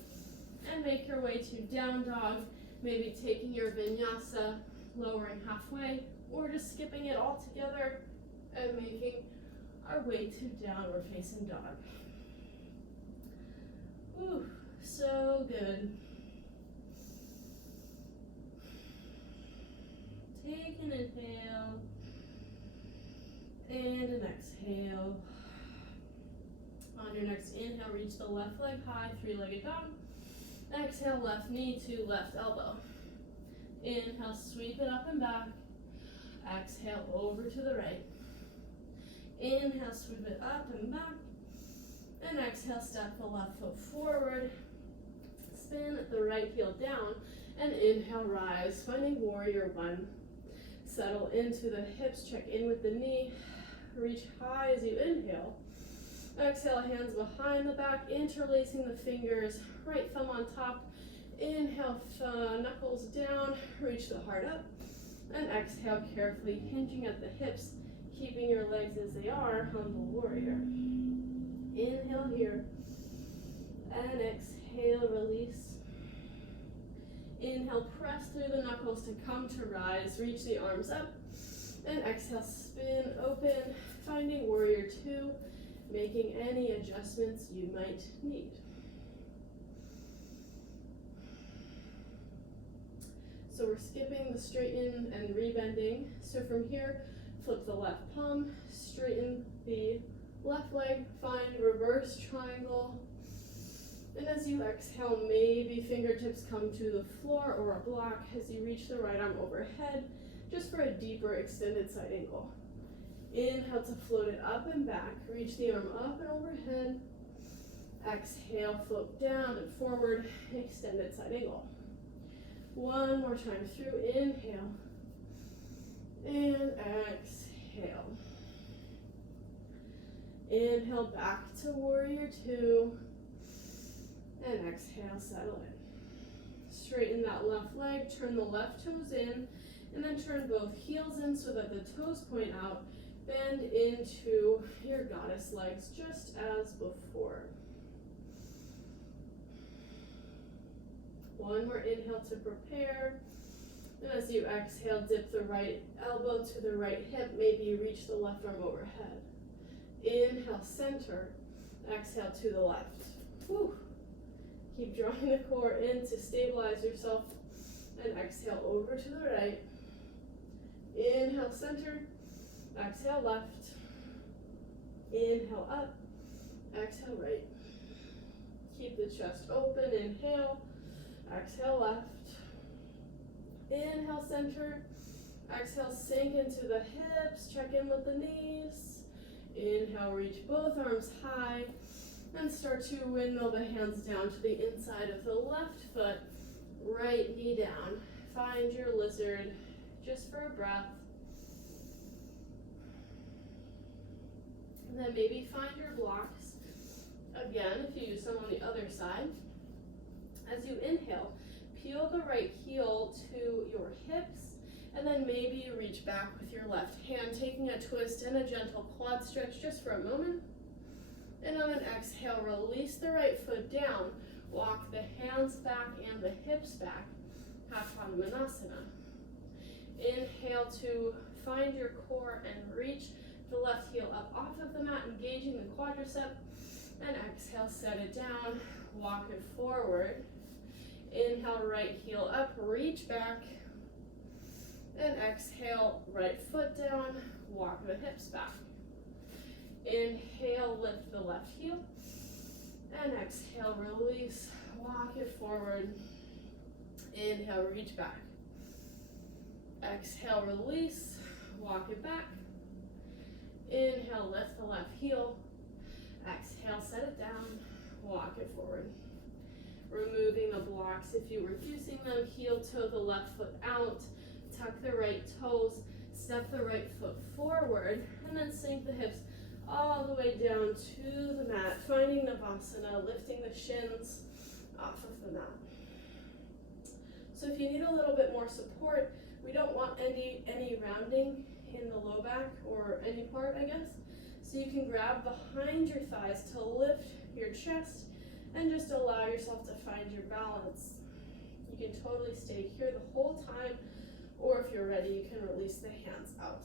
and make your way to down dog. Maybe taking your vinyasa, lowering halfway, or just skipping it all together and making our way to downward facing dog. Whew. So good. Take an inhale and an exhale. On your next inhale, reach the left leg high, three-legged dog. Exhale, left knee to left elbow. Inhale, sweep it up and back. Exhale, over to the right. Inhale, sweep it up and back. And exhale, step the left foot forward. Spin the right heel down. And inhale, rise, finding warrior one. Settle into the hips, check in with the knee. Reach high as you inhale. Exhale, hands behind the back, interlacing the fingers, right thumb on top. Inhale, knuckles down, reach the heart up. And exhale, carefully hinging at the hips, keeping your legs as they are, humble warrior. Inhale here, and exhale, release. Inhale, press through the knuckles to come to rise, reach the arms up. And exhale, spin open, finding warrior two. Making any adjustments you might need. So we're skipping the straighten and rebending. So from here, flip the left palm, straighten the left leg, find reverse triangle. And as you exhale, maybe fingertips come to the floor or a block as you reach the right arm overhead, just for a deeper extended side angle. Inhale to float it up and back. Reach the arm up and overhead. Exhale, float down and forward, extended side angle. One more time through. Inhale and exhale. Inhale back to warrior two. And exhale, settle in. Straighten that left leg, turn the left toes in, and then turn both heels in so that the toes point out. Bend into your goddess legs just as before. One more inhale to prepare. And as you exhale, dip the right elbow to the right hip. Maybe you reach the left arm overhead. Inhale, center. Exhale to the left. Whew. Keep drawing the core in to stabilize yourself. And exhale over to the right. Inhale, center. Exhale, left. Inhale, up. Exhale, right. Keep the chest open. Inhale. Exhale, left. Inhale, center. Exhale, sink into the hips. Check in with the knees. Inhale, reach both arms high. And start to windmill the hands down to the inside of the left foot. Right knee down. Find your lizard just for a breath. And then maybe find your blocks. Again, if you use them on the other side. As you inhale, peel the right heel to your hips, and then maybe you reach back with your left hand, taking a twist and a gentle quad stretch just for a moment. And on an exhale, release the right foot down. Walk the hands back and the hips back. Hapamanasana. Inhale to find your core and reach the left heel up off of the mat, engaging the quadricep. And exhale, set it down, walk it forward. Inhale, right heel up, reach back. And exhale, right foot down, walk the hips back. Inhale, lift the left heel. And exhale, release, walk it forward. Inhale, reach back. Exhale, release, walk it back. Inhale, lift the left heel. Exhale, set it down, walk it forward. Removing the blocks if you were using them. Heel toe the left foot out. Tuck the right toes. Step the right foot forward. And then sink the hips all the way down to the mat. Finding Navasana, lifting the shins off of the mat. So if you need a little bit more support, we don't want any rounding in the low back or any part, I guess. So you can grab behind your thighs to lift your chest and just allow yourself to find your balance. You can totally stay here the whole time, or if you're ready, you can release the hands out.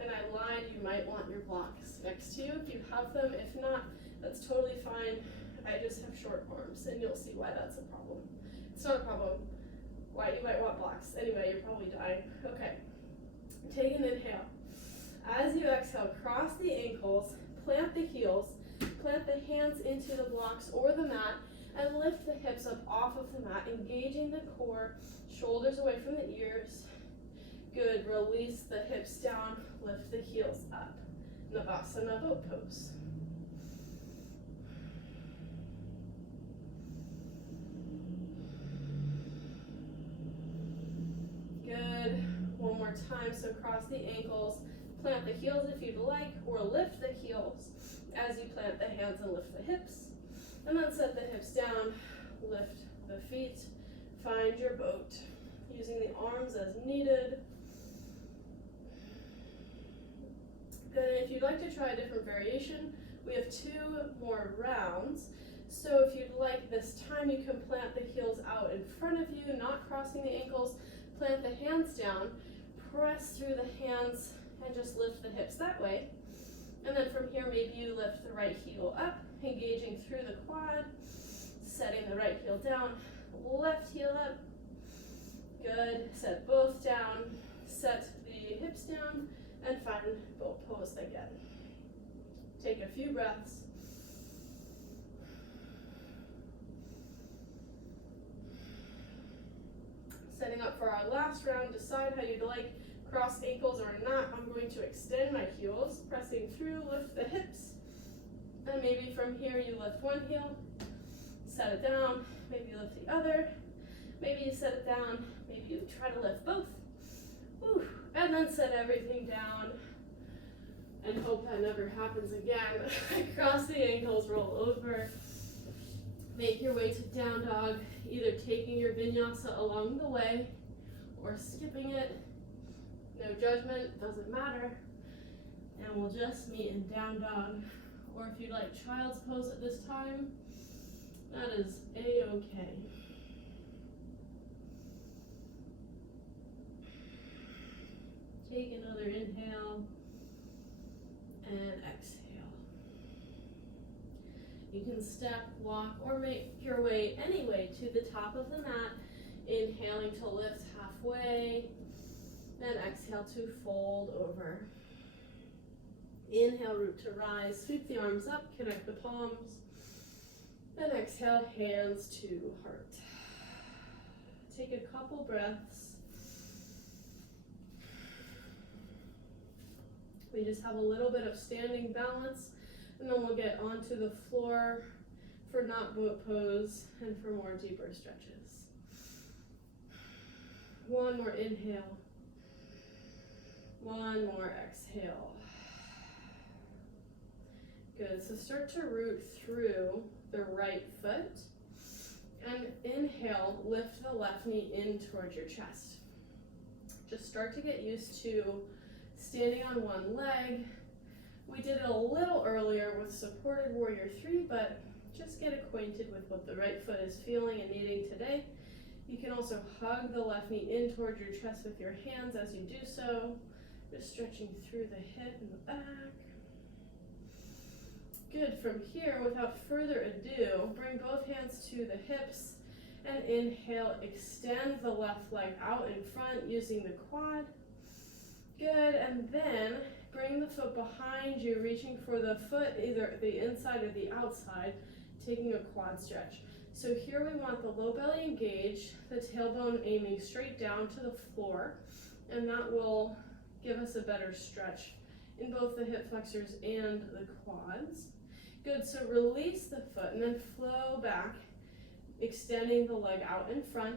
And I lied, you might want your blocks next to you if you have them. If not, that's totally fine. I just have short arms, and you'll see why that's a problem. It's not a problem. Why you might want blocks. Anyway, you're probably dying. Okay. Take an inhale. As you exhale, cross the ankles, plant the heels, plant the hands into the blocks or the mat, and lift the hips up off of the mat, engaging the core, shoulders away from the ears. Good. Release the hips down, lift the heels up. Navasana boat pose. Good. One more time. So cross the ankles, plant the heels if you'd like, or lift the heels as you plant the hands and lift the hips. And then set the hips down, lift the feet, find your boat, using the arms as needed. Good. If you'd like to try a different variation, we have 2 more rounds. So if you'd like this time, you can plant the heels out in front of you, not crossing the ankles. Plant the hands down, press through the hands, and just lift the hips that way. And then from here, maybe you lift the right heel up, engaging through the quad, setting the right heel down, left heel up. Good. Set both down, set the hips down, and find boat pose again. Take a few breaths. Setting up for our last round, decide how you'd like, cross ankles or not. I'm going to extend my heels, pressing through, lift the hips, and maybe from here you lift one heel, set it down, maybe you lift the other, maybe you set it down, maybe you try to lift both. Whew. And then set everything down and hope that never happens again. Cross the ankles, roll over. Make your way to down dog, either taking your vinyasa along the way or skipping it. No judgment, doesn't matter. And we'll just meet in down dog. Or if you'd like child's pose at this time, that is a-okay. Take another inhale and exhale. You can step, walk, or make your way anyway to the top of the mat, inhaling to lift halfway, and exhale to fold over. Inhale, root to rise, sweep the arms up, connect the palms, and exhale, hands to heart. Take a couple breaths. We just have a little bit of standing balance, and then we'll get onto the floor for not boat pose and for more deeper stretches. One more inhale. One more exhale. Good, so start to root through the right foot, and inhale, lift the left knee in towards your chest. Just start to get used to standing on one leg. We did it a little earlier with supported warrior 3, but just get acquainted with what the right foot is feeling and needing today. You can also hug the left knee in towards your chest with your hands as you do so, just stretching through the hip and the back. Good. From here, without further ado, bring both hands to the hips and inhale, extend the left leg out in front using the quad. Good, and then bring the foot behind you, reaching for the foot, either the inside or the outside, taking a quad stretch. So here we want the low belly engaged, the tailbone aiming straight down to the floor, and that will give us a better stretch in both the hip flexors and the quads. Good, so release the foot and then flow back, extending the leg out in front.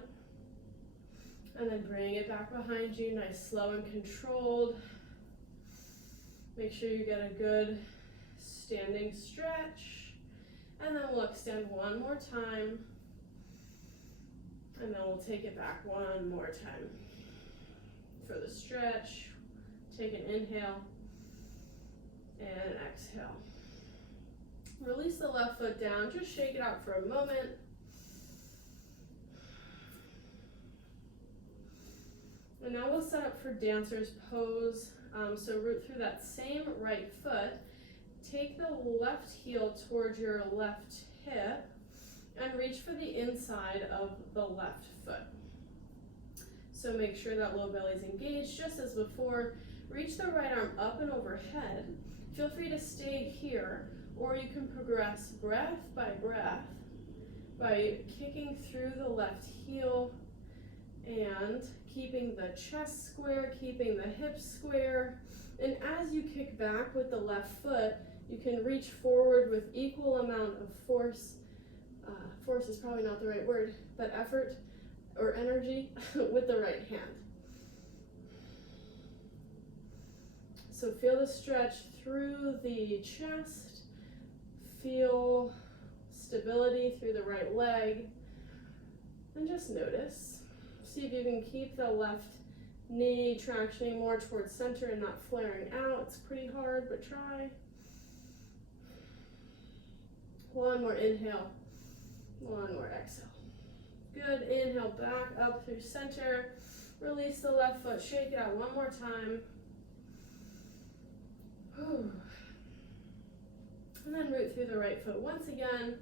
And then bring it back behind you, nice, slow and controlled. Make sure you get a good standing stretch. And then we'll extend one more time. And then we'll take it back one more time. For the stretch, take an inhale and an exhale. Release the left foot down, just shake it out for a moment. And now we'll set up for dancer's pose. So root through that same right foot. Take the left heel towards your left hip and reach for the inside of the left foot. So make sure that low belly's engaged just as before. Reach the right arm up and overhead. Feel free to stay here, or you can progress breath by kicking through the left heel and keeping the chest square, keeping the hips square. And as you kick back with the left foot, you can reach forward with equal amount of force. Force is probably not the right word, but effort or energy with the right hand. So feel the stretch through the chest. Feel stability through the right leg. And just notice. See if you can keep the left knee tractioning more towards center and not flaring out. It's pretty hard, but try. One more inhale. One more exhale. Good. Inhale back up through center. Release the left foot. Shake it out one more time. Whew. And then root through the right foot once again.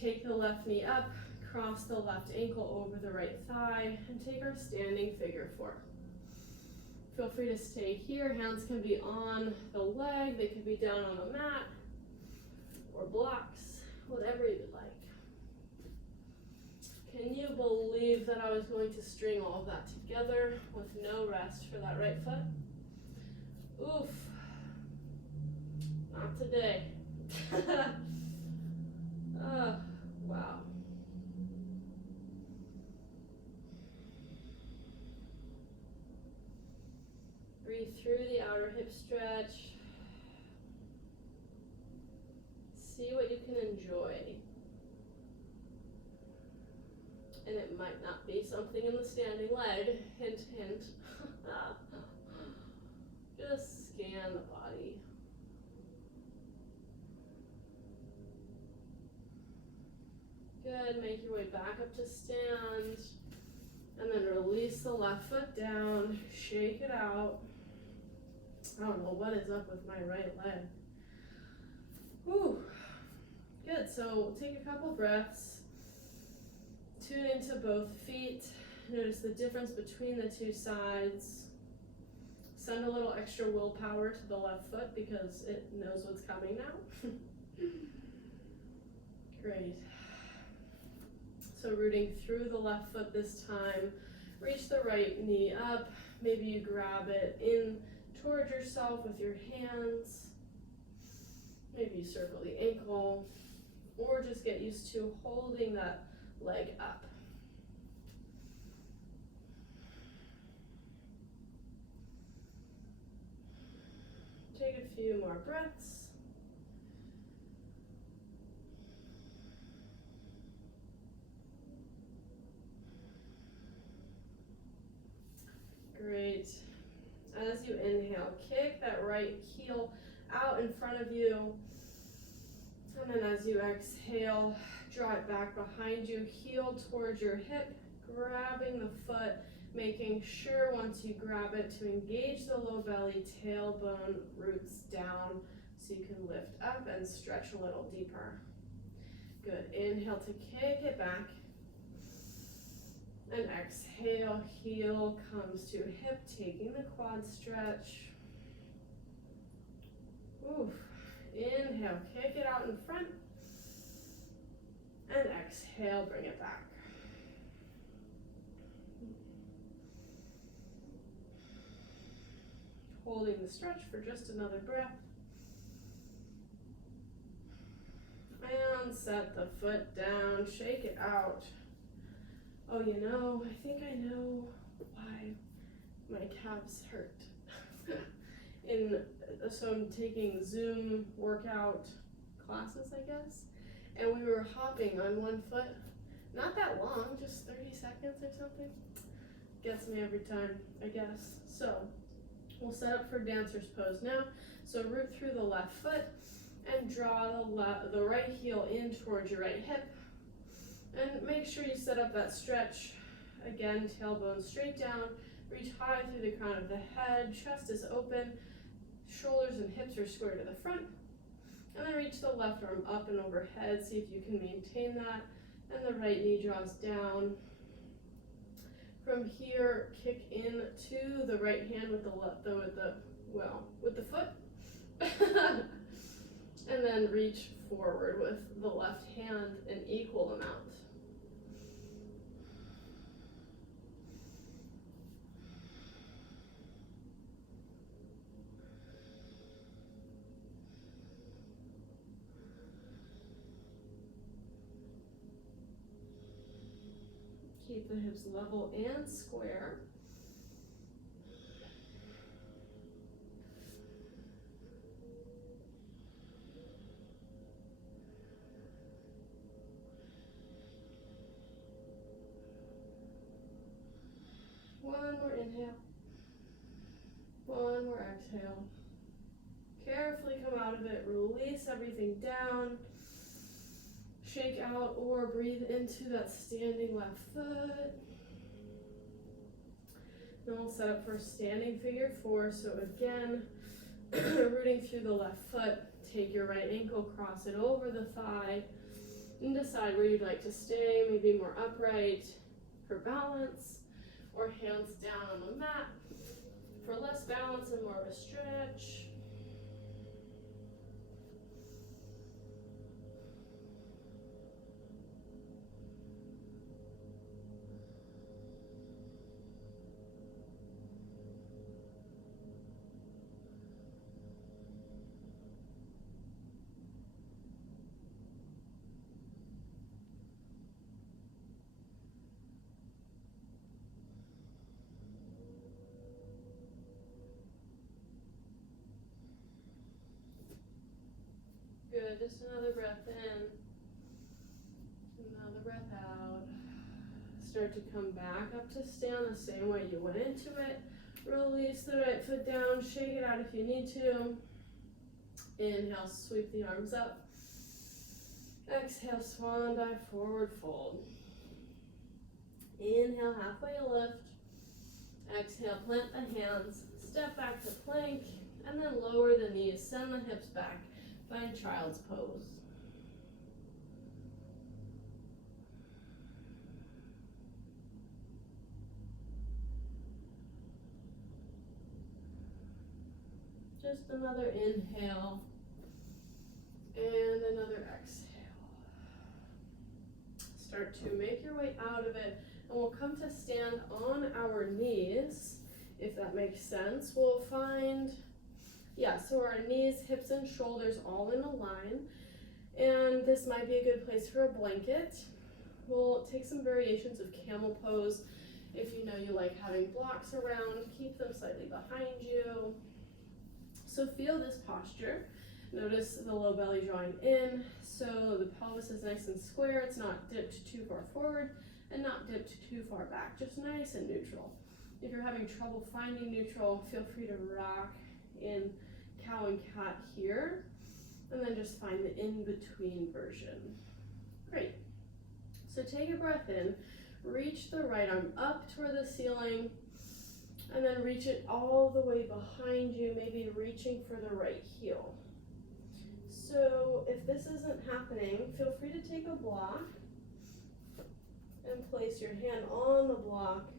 Take the left knee up. Cross the left ankle over the right thigh. And take our standing figure four. Feel free to stay here. Hands can be on the leg. They could be down on the mat or blocks. Whatever you would like. Can you believe that I was going to string all of that together with no rest for that right foot? Oof. Not today. Oh, wow. Breathe through the outer hip stretch. See what you can enjoy. And it might not be something in the standing leg. Hint, hint. Just scan the body. Good, make your way back up to stand. And then release the left foot down, shake it out. I don't know what is up with my right leg. Whew. Good, so take a couple breaths. Tune into both feet. Notice the difference between the two sides. Send a little extra willpower to the left foot because it knows what's coming now. Great. So rooting through the left foot this time. Reach the right knee up. Maybe you grab it in toward yourself with your hands. Maybe you circle the ankle. Or just get used to holding that leg up. Take a few more breaths. Great. As you inhale, kick that right heel out in front of you. And then as you exhale, draw it back behind you, heel towards your hip, grabbing the foot, making sure once you grab it to engage the low belly, tailbone roots down so you can lift up and stretch a little deeper. Good. Inhale to kick it back. And exhale, heel comes to hip, taking the quad stretch. Oof. Inhale, kick it out in front. And exhale, bring it back. Holding the stretch for just another breath. And set the foot down, shake it out. Oh, you know, I think I know why my calves hurt. So I'm taking Zoom workout classes, I guess, and we were hopping on one foot, not that long, just 30 seconds or something. Gets me every time, I guess. So we'll set up for dancer's pose now. So root through the left foot and draw the right heel in towards your right hip. And make sure you set up that stretch. Again, tailbone straight down, reach high through the crown of the head, chest is open, shoulders and hips are square to the front. And then reach the left arm up and overhead, see if you can maintain that. And the right knee draws down. From here, kick into the right hand with the foot. And then reach forward with the left hand an equal amount. Keep the hips level and square. One more inhale. One more exhale. Carefully come out of it, release everything down. Shake out or breathe into that standing left foot. Then we'll set up for standing figure four. So again, rooting through the left foot, take your right ankle, cross it over the thigh, and decide where you'd like to stay, maybe more upright for balance, or hands down on the mat for less balance and more of a stretch. Good, just another breath in, another breath out. Start to come back up to stand the same way you went into it. Release the right foot down, shake it out if you need to. Inhale, sweep the arms up. Exhale, swan dive, forward fold. Inhale, halfway lift. Exhale, plant the hands, step back to plank, and then lower the knees, send the hips back. Find child's pose. Just another inhale and another exhale. Start to make your way out of it, and we'll come to stand on our knees, if that makes sense. We'll find so our knees, hips, and shoulders all in a line. And this might be a good place for a blanket. We'll take some variations of camel pose. If you know you like having blocks around, keep them slightly behind you. So feel this posture. Notice the low belly drawing in, so the pelvis is nice and square. It's not dipped too far forward and not dipped too far back, just nice and neutral. If you're having trouble finding neutral, feel free to rock in cow and cat here, and then just find the in-between version. Great. So take a breath in, reach the right arm up toward the ceiling, and then reach it all the way behind you, maybe reaching for the right heel. So if this isn't happening, feel free to take a block and place your hand on the block.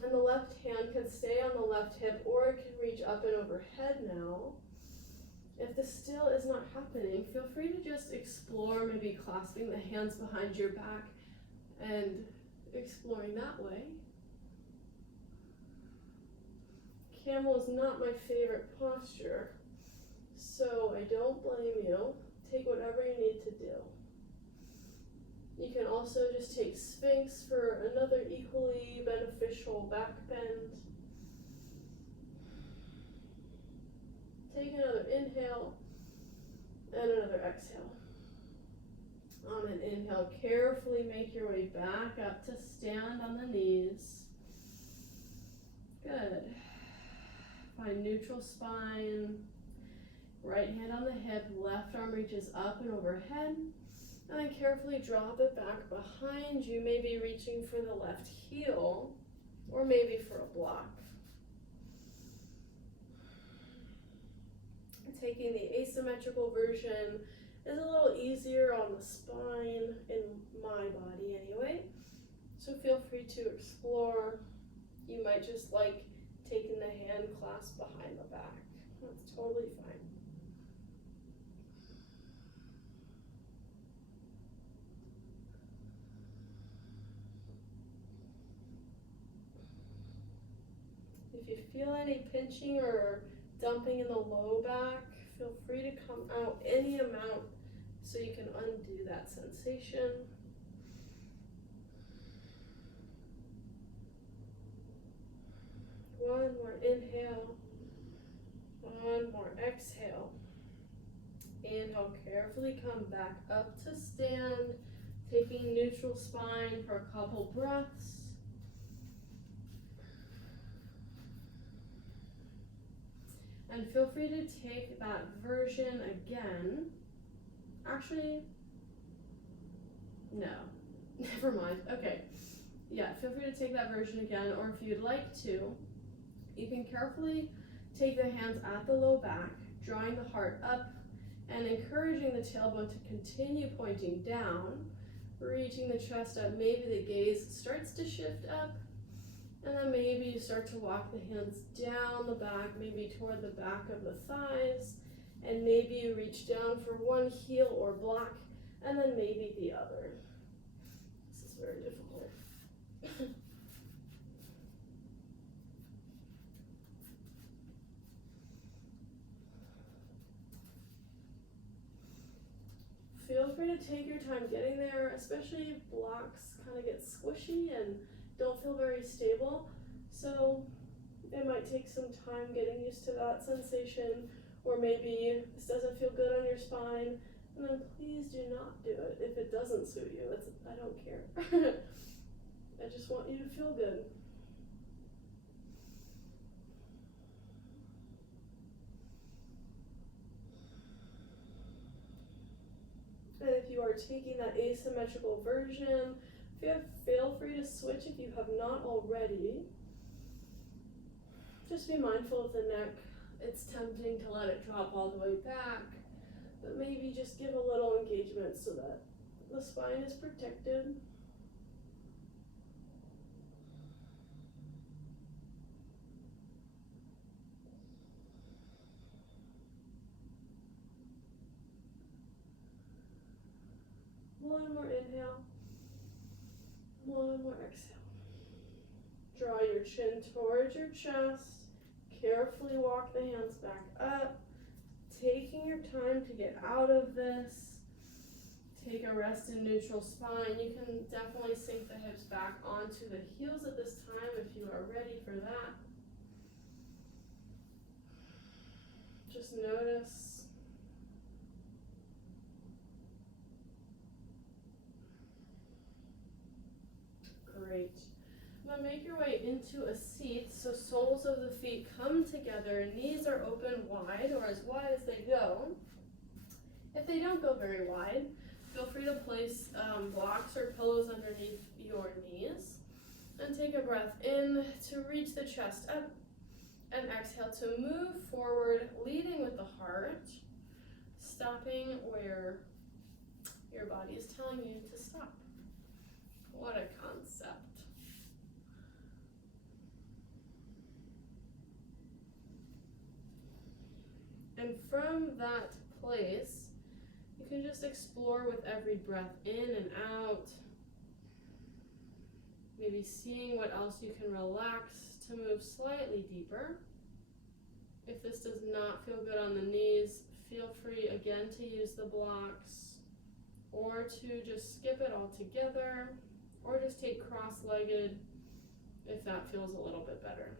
And the left hand can stay on the left hip, or it can reach up and overhead now. If this still is not happening, feel free to just explore maybe clasping the hands behind your back and exploring that way. Camel is not my favorite posture, so I don't blame you. Take whatever you need to do. You can also just take Sphinx for another equally beneficial back bend. Take another inhale and another exhale. On an inhale, carefully make your way back up to stand on the knees. Good. Find neutral spine. Right hand on the hip, left arm reaches up and overhead. And then carefully drop it back behind you, maybe reaching for the left heel, or maybe for a block. Taking the asymmetrical version is a little easier on the spine, in my body anyway. So feel free to explore. You might just like taking the hand clasp behind the back. That's totally fine. If you feel any pinching or dumping in the low back, feel free to come out any amount so you can undo that sensation. One more inhale, one more exhale. Inhale, carefully come back up to stand, taking neutral spine for a couple breaths. And feel free to take that version again. Actually, no, never mind. Okay, yeah, feel free to take that version again, or if you'd like to, you can carefully take the hands at the low back, drawing the heart up and encouraging the tailbone to continue pointing down, reaching the chest up. Maybe the gaze starts to shift up, and then maybe you start to walk the hands down the back, maybe toward the back of the thighs, and maybe you reach down for one heel or block, and then maybe the other. This is very difficult. Feel free to take your time getting there, especially if blocks kind of get squishy and don't feel very stable. So it might take some time getting used to that sensation, or maybe this doesn't feel good on your spine, and then please do not do it if it doesn't suit you. I don't care. I just want you to feel good. And if you are taking that asymmetrical version, feel free to switch if you have not already. Just be mindful of the neck. It's tempting to let it drop all the way back, but maybe just give a little engagement so that the spine is protected. One more inhale, one more exhale. Draw your chin towards your chest. Carefully walk the hands back up, taking your time to get out of this. Take a rest in neutral spine. You can definitely sink the hips back onto the heels at this time if you are ready for that. Just notice. Great. Now make your way into a seat so soles of the feet come together, knees are open wide or as wide as they go. If they don't go very wide, feel free to place blocks or pillows underneath your knees. And take a breath in to reach the chest up, and exhale to move forward, leading with the heart, stopping where your body is telling you to stop. What a concept. And from that place, you can just explore with every breath in and out, maybe seeing what else you can relax to move slightly deeper. If this does not feel good on the knees, feel free again to use the blocks, or to just skip it altogether, or just take cross-legged if that feels a little bit better.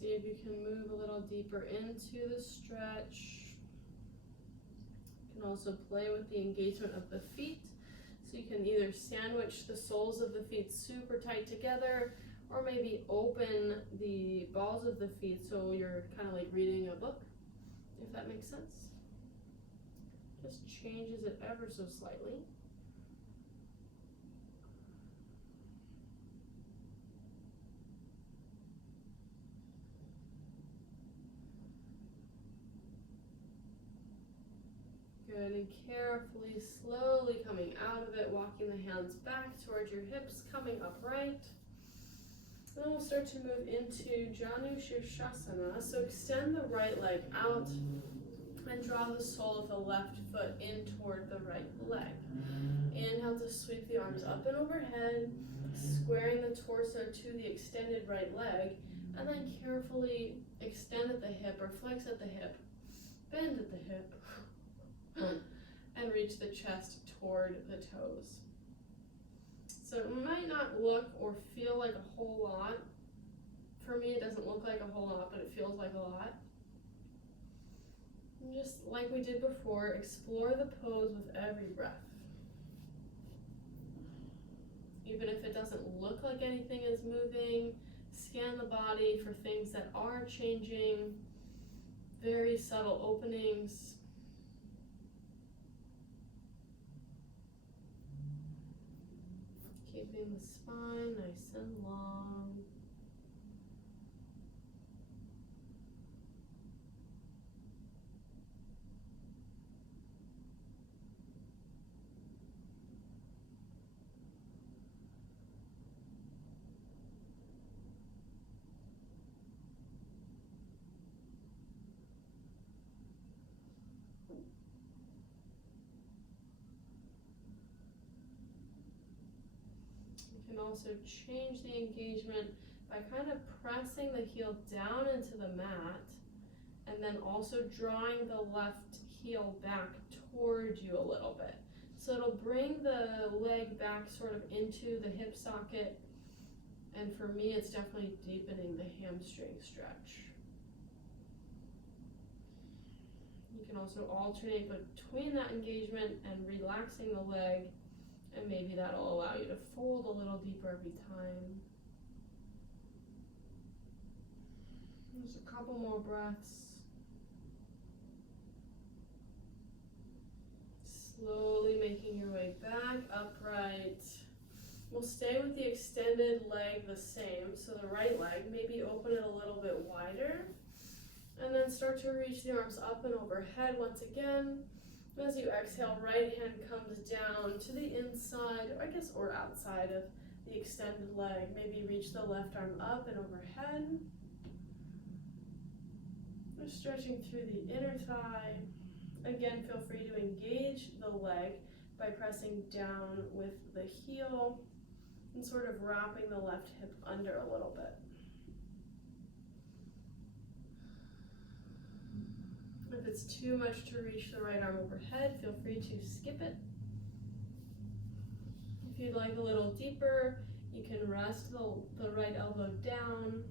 See if you can move a little deeper into the stretch. also play with the engagement of the feet. So you can either sandwich the soles of the feet super tight together, or maybe open the balls of the feet so you're kind of like reading a book, if that makes sense. Just changes it ever so slightly. Good, and carefully, slowly coming out of it, walking the hands back towards your hips, coming upright. And then we'll start to move into Janu Shirshasana. So extend the right leg out and draw the sole of the left foot in toward the right leg. Inhale to sweep the arms up and overhead, squaring the torso to the extended right leg, and then carefully extend at the hip or flex at the hip, bend at the hip, and reach the chest toward the toes. So it might not look or feel like a whole lot. For me, it doesn't look like a whole lot, but it feels like a lot. And just like we did before, explore the pose with every breath. Even if it doesn't look like anything is moving, scan the body for things that are changing, very subtle openings. Keeping the spine nice and long. You can also change the engagement by kind of pressing the heel down into the mat and then also drawing the left heel back toward you a little bit. So it'll bring the leg back sort of into the hip socket, and for me it's definitely deepening the hamstring stretch. You can also alternate between that engagement and relaxing the leg, and maybe that'll allow you to fold a little deeper every time. There's a couple more breaths. Slowly making your way back upright. We'll stay with the extended leg the same, so the right leg, maybe open it a little bit wider, and then start to reach the arms up and overhead once again. As you exhale, right hand comes down to the inside, or outside of the extended leg. Maybe reach the left arm up and overhead. We're stretching through the inner thigh. Again, feel free to engage the leg by pressing down with the heel and sort of wrapping the left hip under a little bit. If it's too much to reach the right arm overhead, feel free to skip it. If you'd like a little deeper, you can rest the right elbow down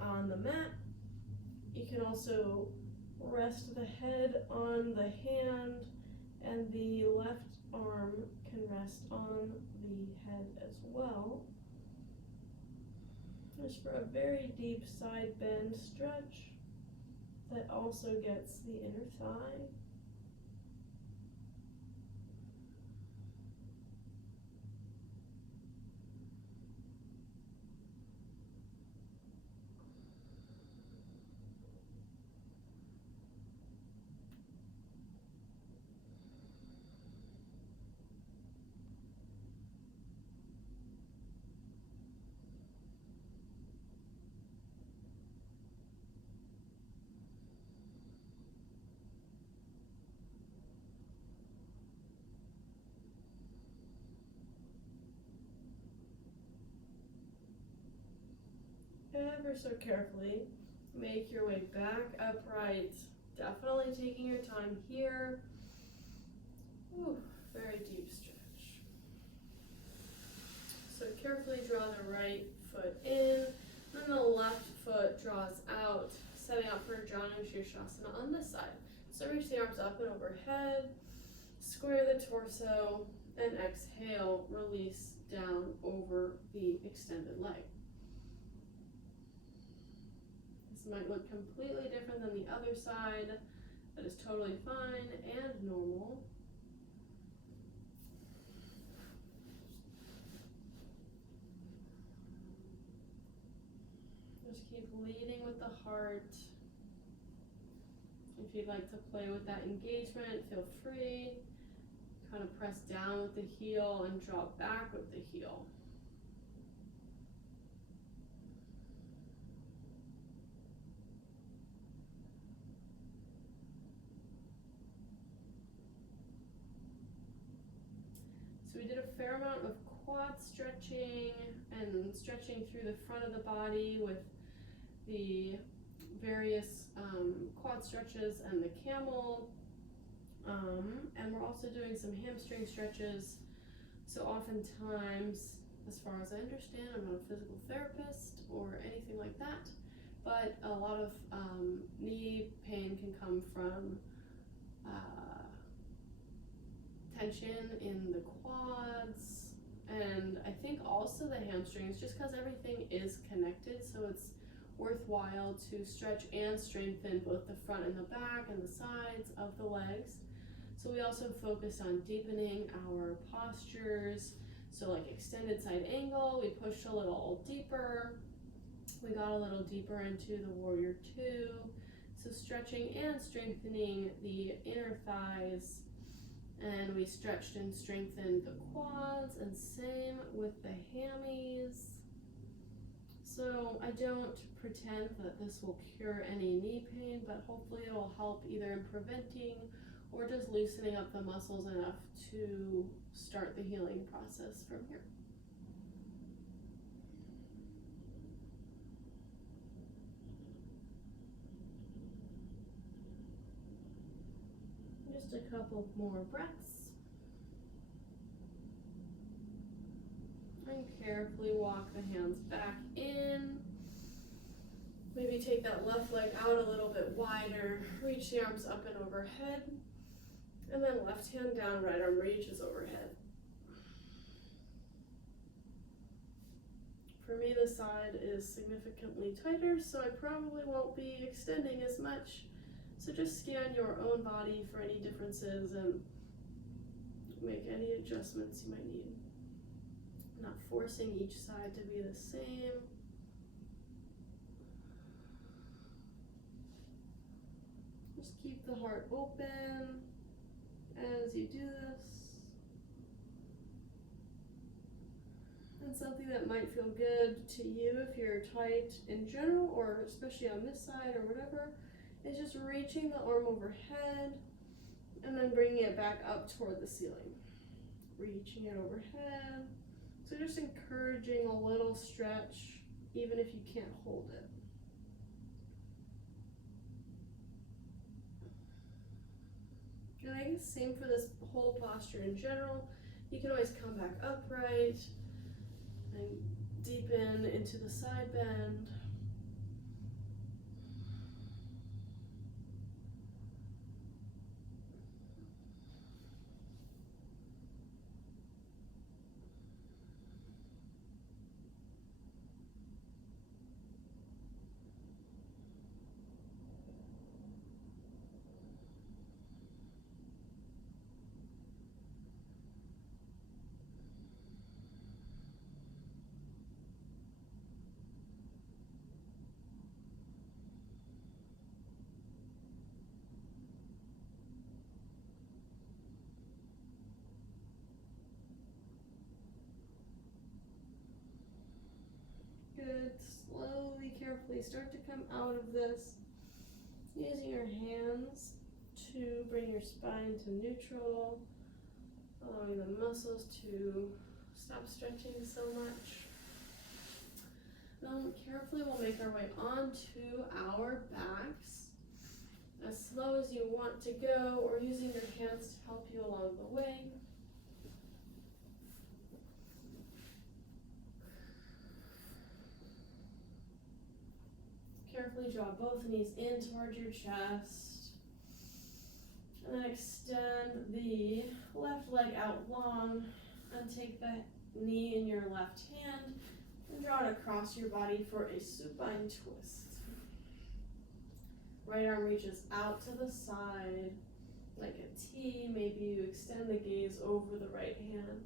on the mat. You can also rest the head on the hand, and the left arm can rest on the head as well. Just for a very deep side bend stretch that also gets the inner thigh. Ever so carefully, make your way back upright. Definitely taking your time here. Ooh, very deep stretch. So carefully draw the right foot in, then the left foot draws out, setting up for Janu Shirshasana on this side. So reach the arms up and overhead, square the torso, and exhale, release down over the extended leg. This might look completely different than the other side. That is totally fine and normal. Just keep leading with the heart. If you'd like to play with that engagement, feel free. Kind of press down with the heel and draw back with the heel. So we did a fair amount of quad stretching and stretching through the front of the body with the various quad stretches and the camel. And we're also doing some hamstring stretches. So oftentimes, as far as I understand, I'm not a physical therapist or anything like that, but a lot of knee pain can come from tension in the quads, and I think also the hamstrings, just because everything is connected, so it's worthwhile to stretch and strengthen both the front and the back and the sides of the legs. So we also focused on deepening our postures. So like extended side angle, we pushed a little deeper. We got a little deeper into the warrior two. So stretching and strengthening the inner thighs. And we stretched and strengthened the quads, and same with the hammies. So I don't pretend that this will cure any knee pain, but hopefully it will help either in preventing or just loosening up the muscles enough to start the healing process from here. Just a couple more breaths. And carefully walk the hands back in. Maybe take that left leg out a little bit wider. Reach the arms up and overhead. And then left hand down, right arm reaches overhead. For me, the side is significantly tighter, so I probably won't be extending as much. So just scan your own body for any differences and make any adjustments you might need. Not forcing each side to be the same. Just keep the heart open as you do this. And something that might feel good to you if you're tight in general, or especially on this side or whatever, is just reaching the arm overhead and then bringing it back up toward the ceiling. Reaching it overhead. So just encouraging a little stretch, even if you can't hold it. And I guess same for this whole posture in general. You can always come back upright and deepen into the side bend. Good. Slowly, carefully start to come out of this. Using your hands to bring your spine to neutral, allowing the muscles to stop stretching so much. Then carefully we'll make our way onto our backs, as slow as you want to go, or using your hands to help you along the way. Carefully draw both knees in towards your chest. And then extend the left leg out long and take the knee in your left hand and draw it across your body for a supine twist. Right arm reaches out to the side like a T. Maybe you extend the gaze over the right hand.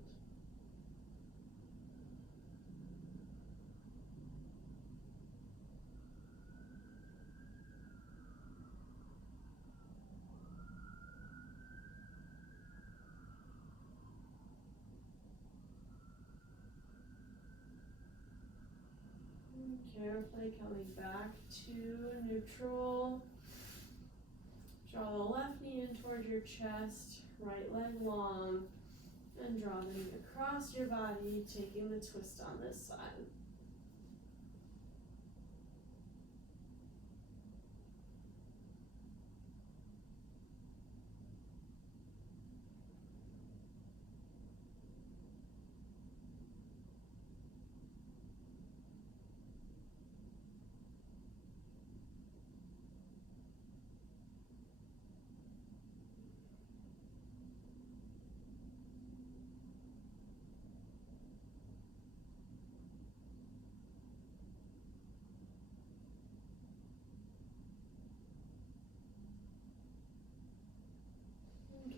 Carefully coming back to neutral. Draw the left knee in towards your chest, right leg long, and draw the knee across your body, taking the twist on this side.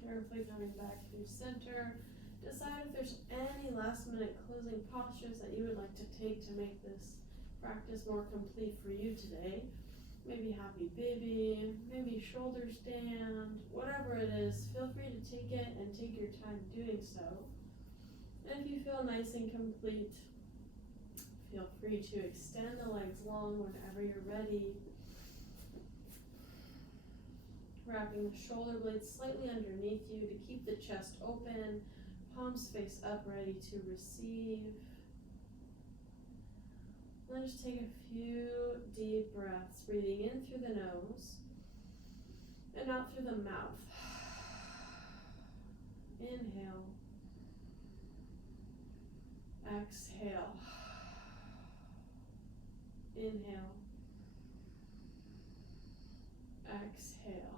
Carefully coming back through center. Decide if there's any last minute closing postures that you would like to take to make this practice more complete for you today. Maybe happy baby, maybe shoulder stand, whatever it is, feel free to take it and take your time doing so. And if you feel nice and complete, feel free to extend the legs long whenever you're ready. Wrapping the shoulder blades slightly underneath you to keep the chest open, palms face up, ready to receive. Then just take a few deep breaths, breathing in through the nose and out through the mouth. Inhale. Exhale. Inhale. Exhale.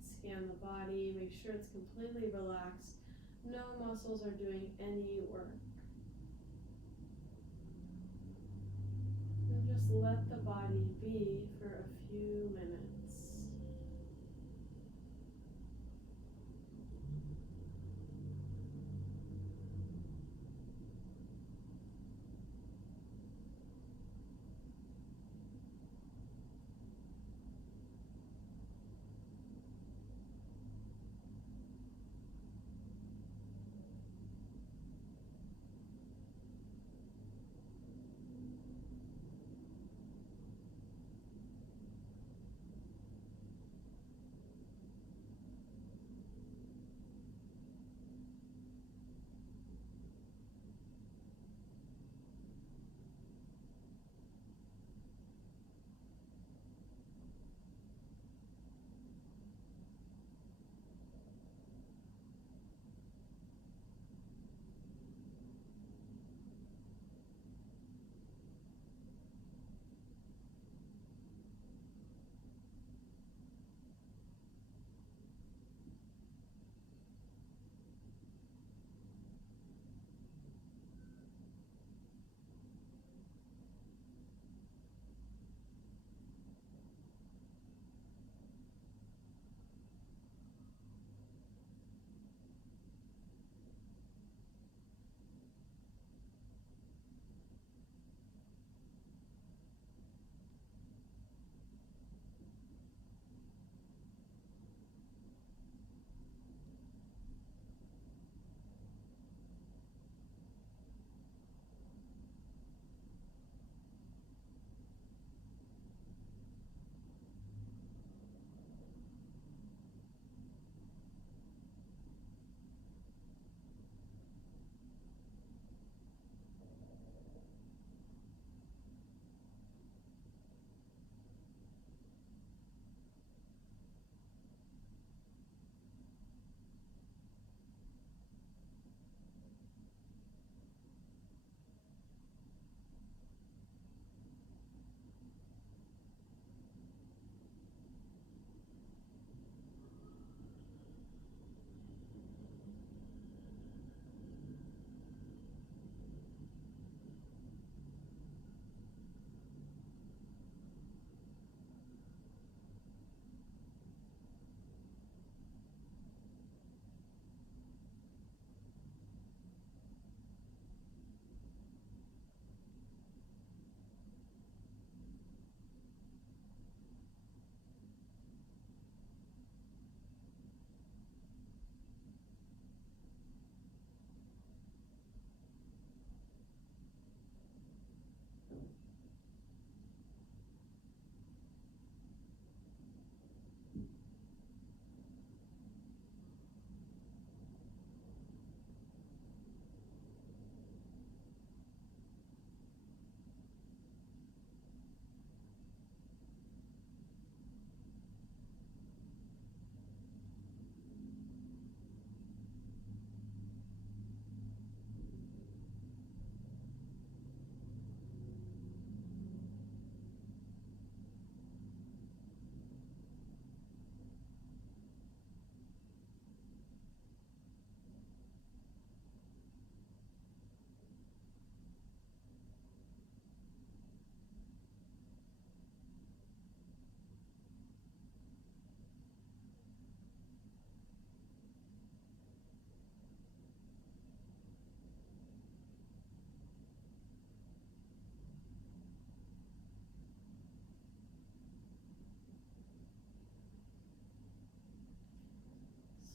Scan the body, make sure it's completely relaxed. No muscles are doing any work. And just let the body be for a few minutes.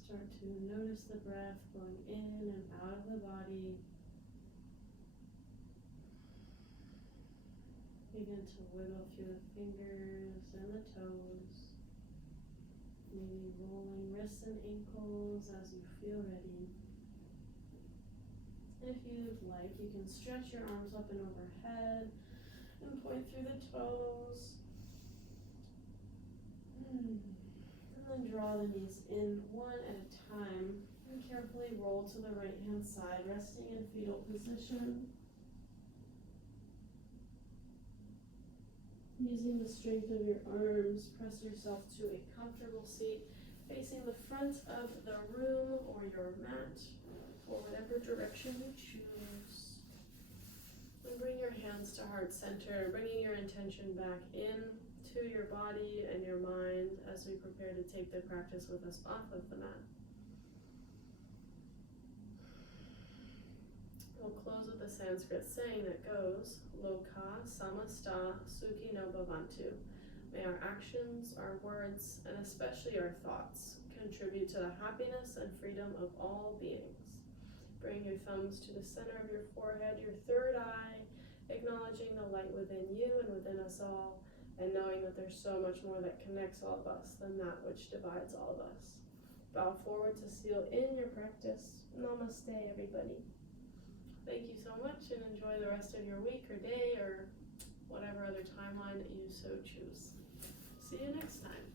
Start to notice the breath going in and out of the body. Begin to wiggle through the fingers and the toes. Maybe rolling wrists and ankles as you feel ready. If you'd like, you can stretch your arms up and overhead and point through the toes. And then draw the knees in one at a time and carefully roll to the right hand side, resting in fetal position. Using the strength of your arms, press yourself to a comfortable seat facing the front of the room or your mat, or whatever direction you choose. And bring your hands to heart center, bringing your intention back in to your body and your mind as we prepare to take the practice with us off of the mat. We'll close with a Sanskrit saying that goes, Loka samasta sukhi no bhavantu. May our actions, our words, and especially our thoughts contribute to the happiness and freedom of all beings. Bring your thumbs to the center of your forehead, your third eye, acknowledging the light within you and within us all, and knowing that there's so much more that connects all of us than that which divides all of us. Bow forward to seal in your practice. Namaste, everybody. Thank you so much, and enjoy the rest of your week or day or whatever other timeline that you so choose. See you next time.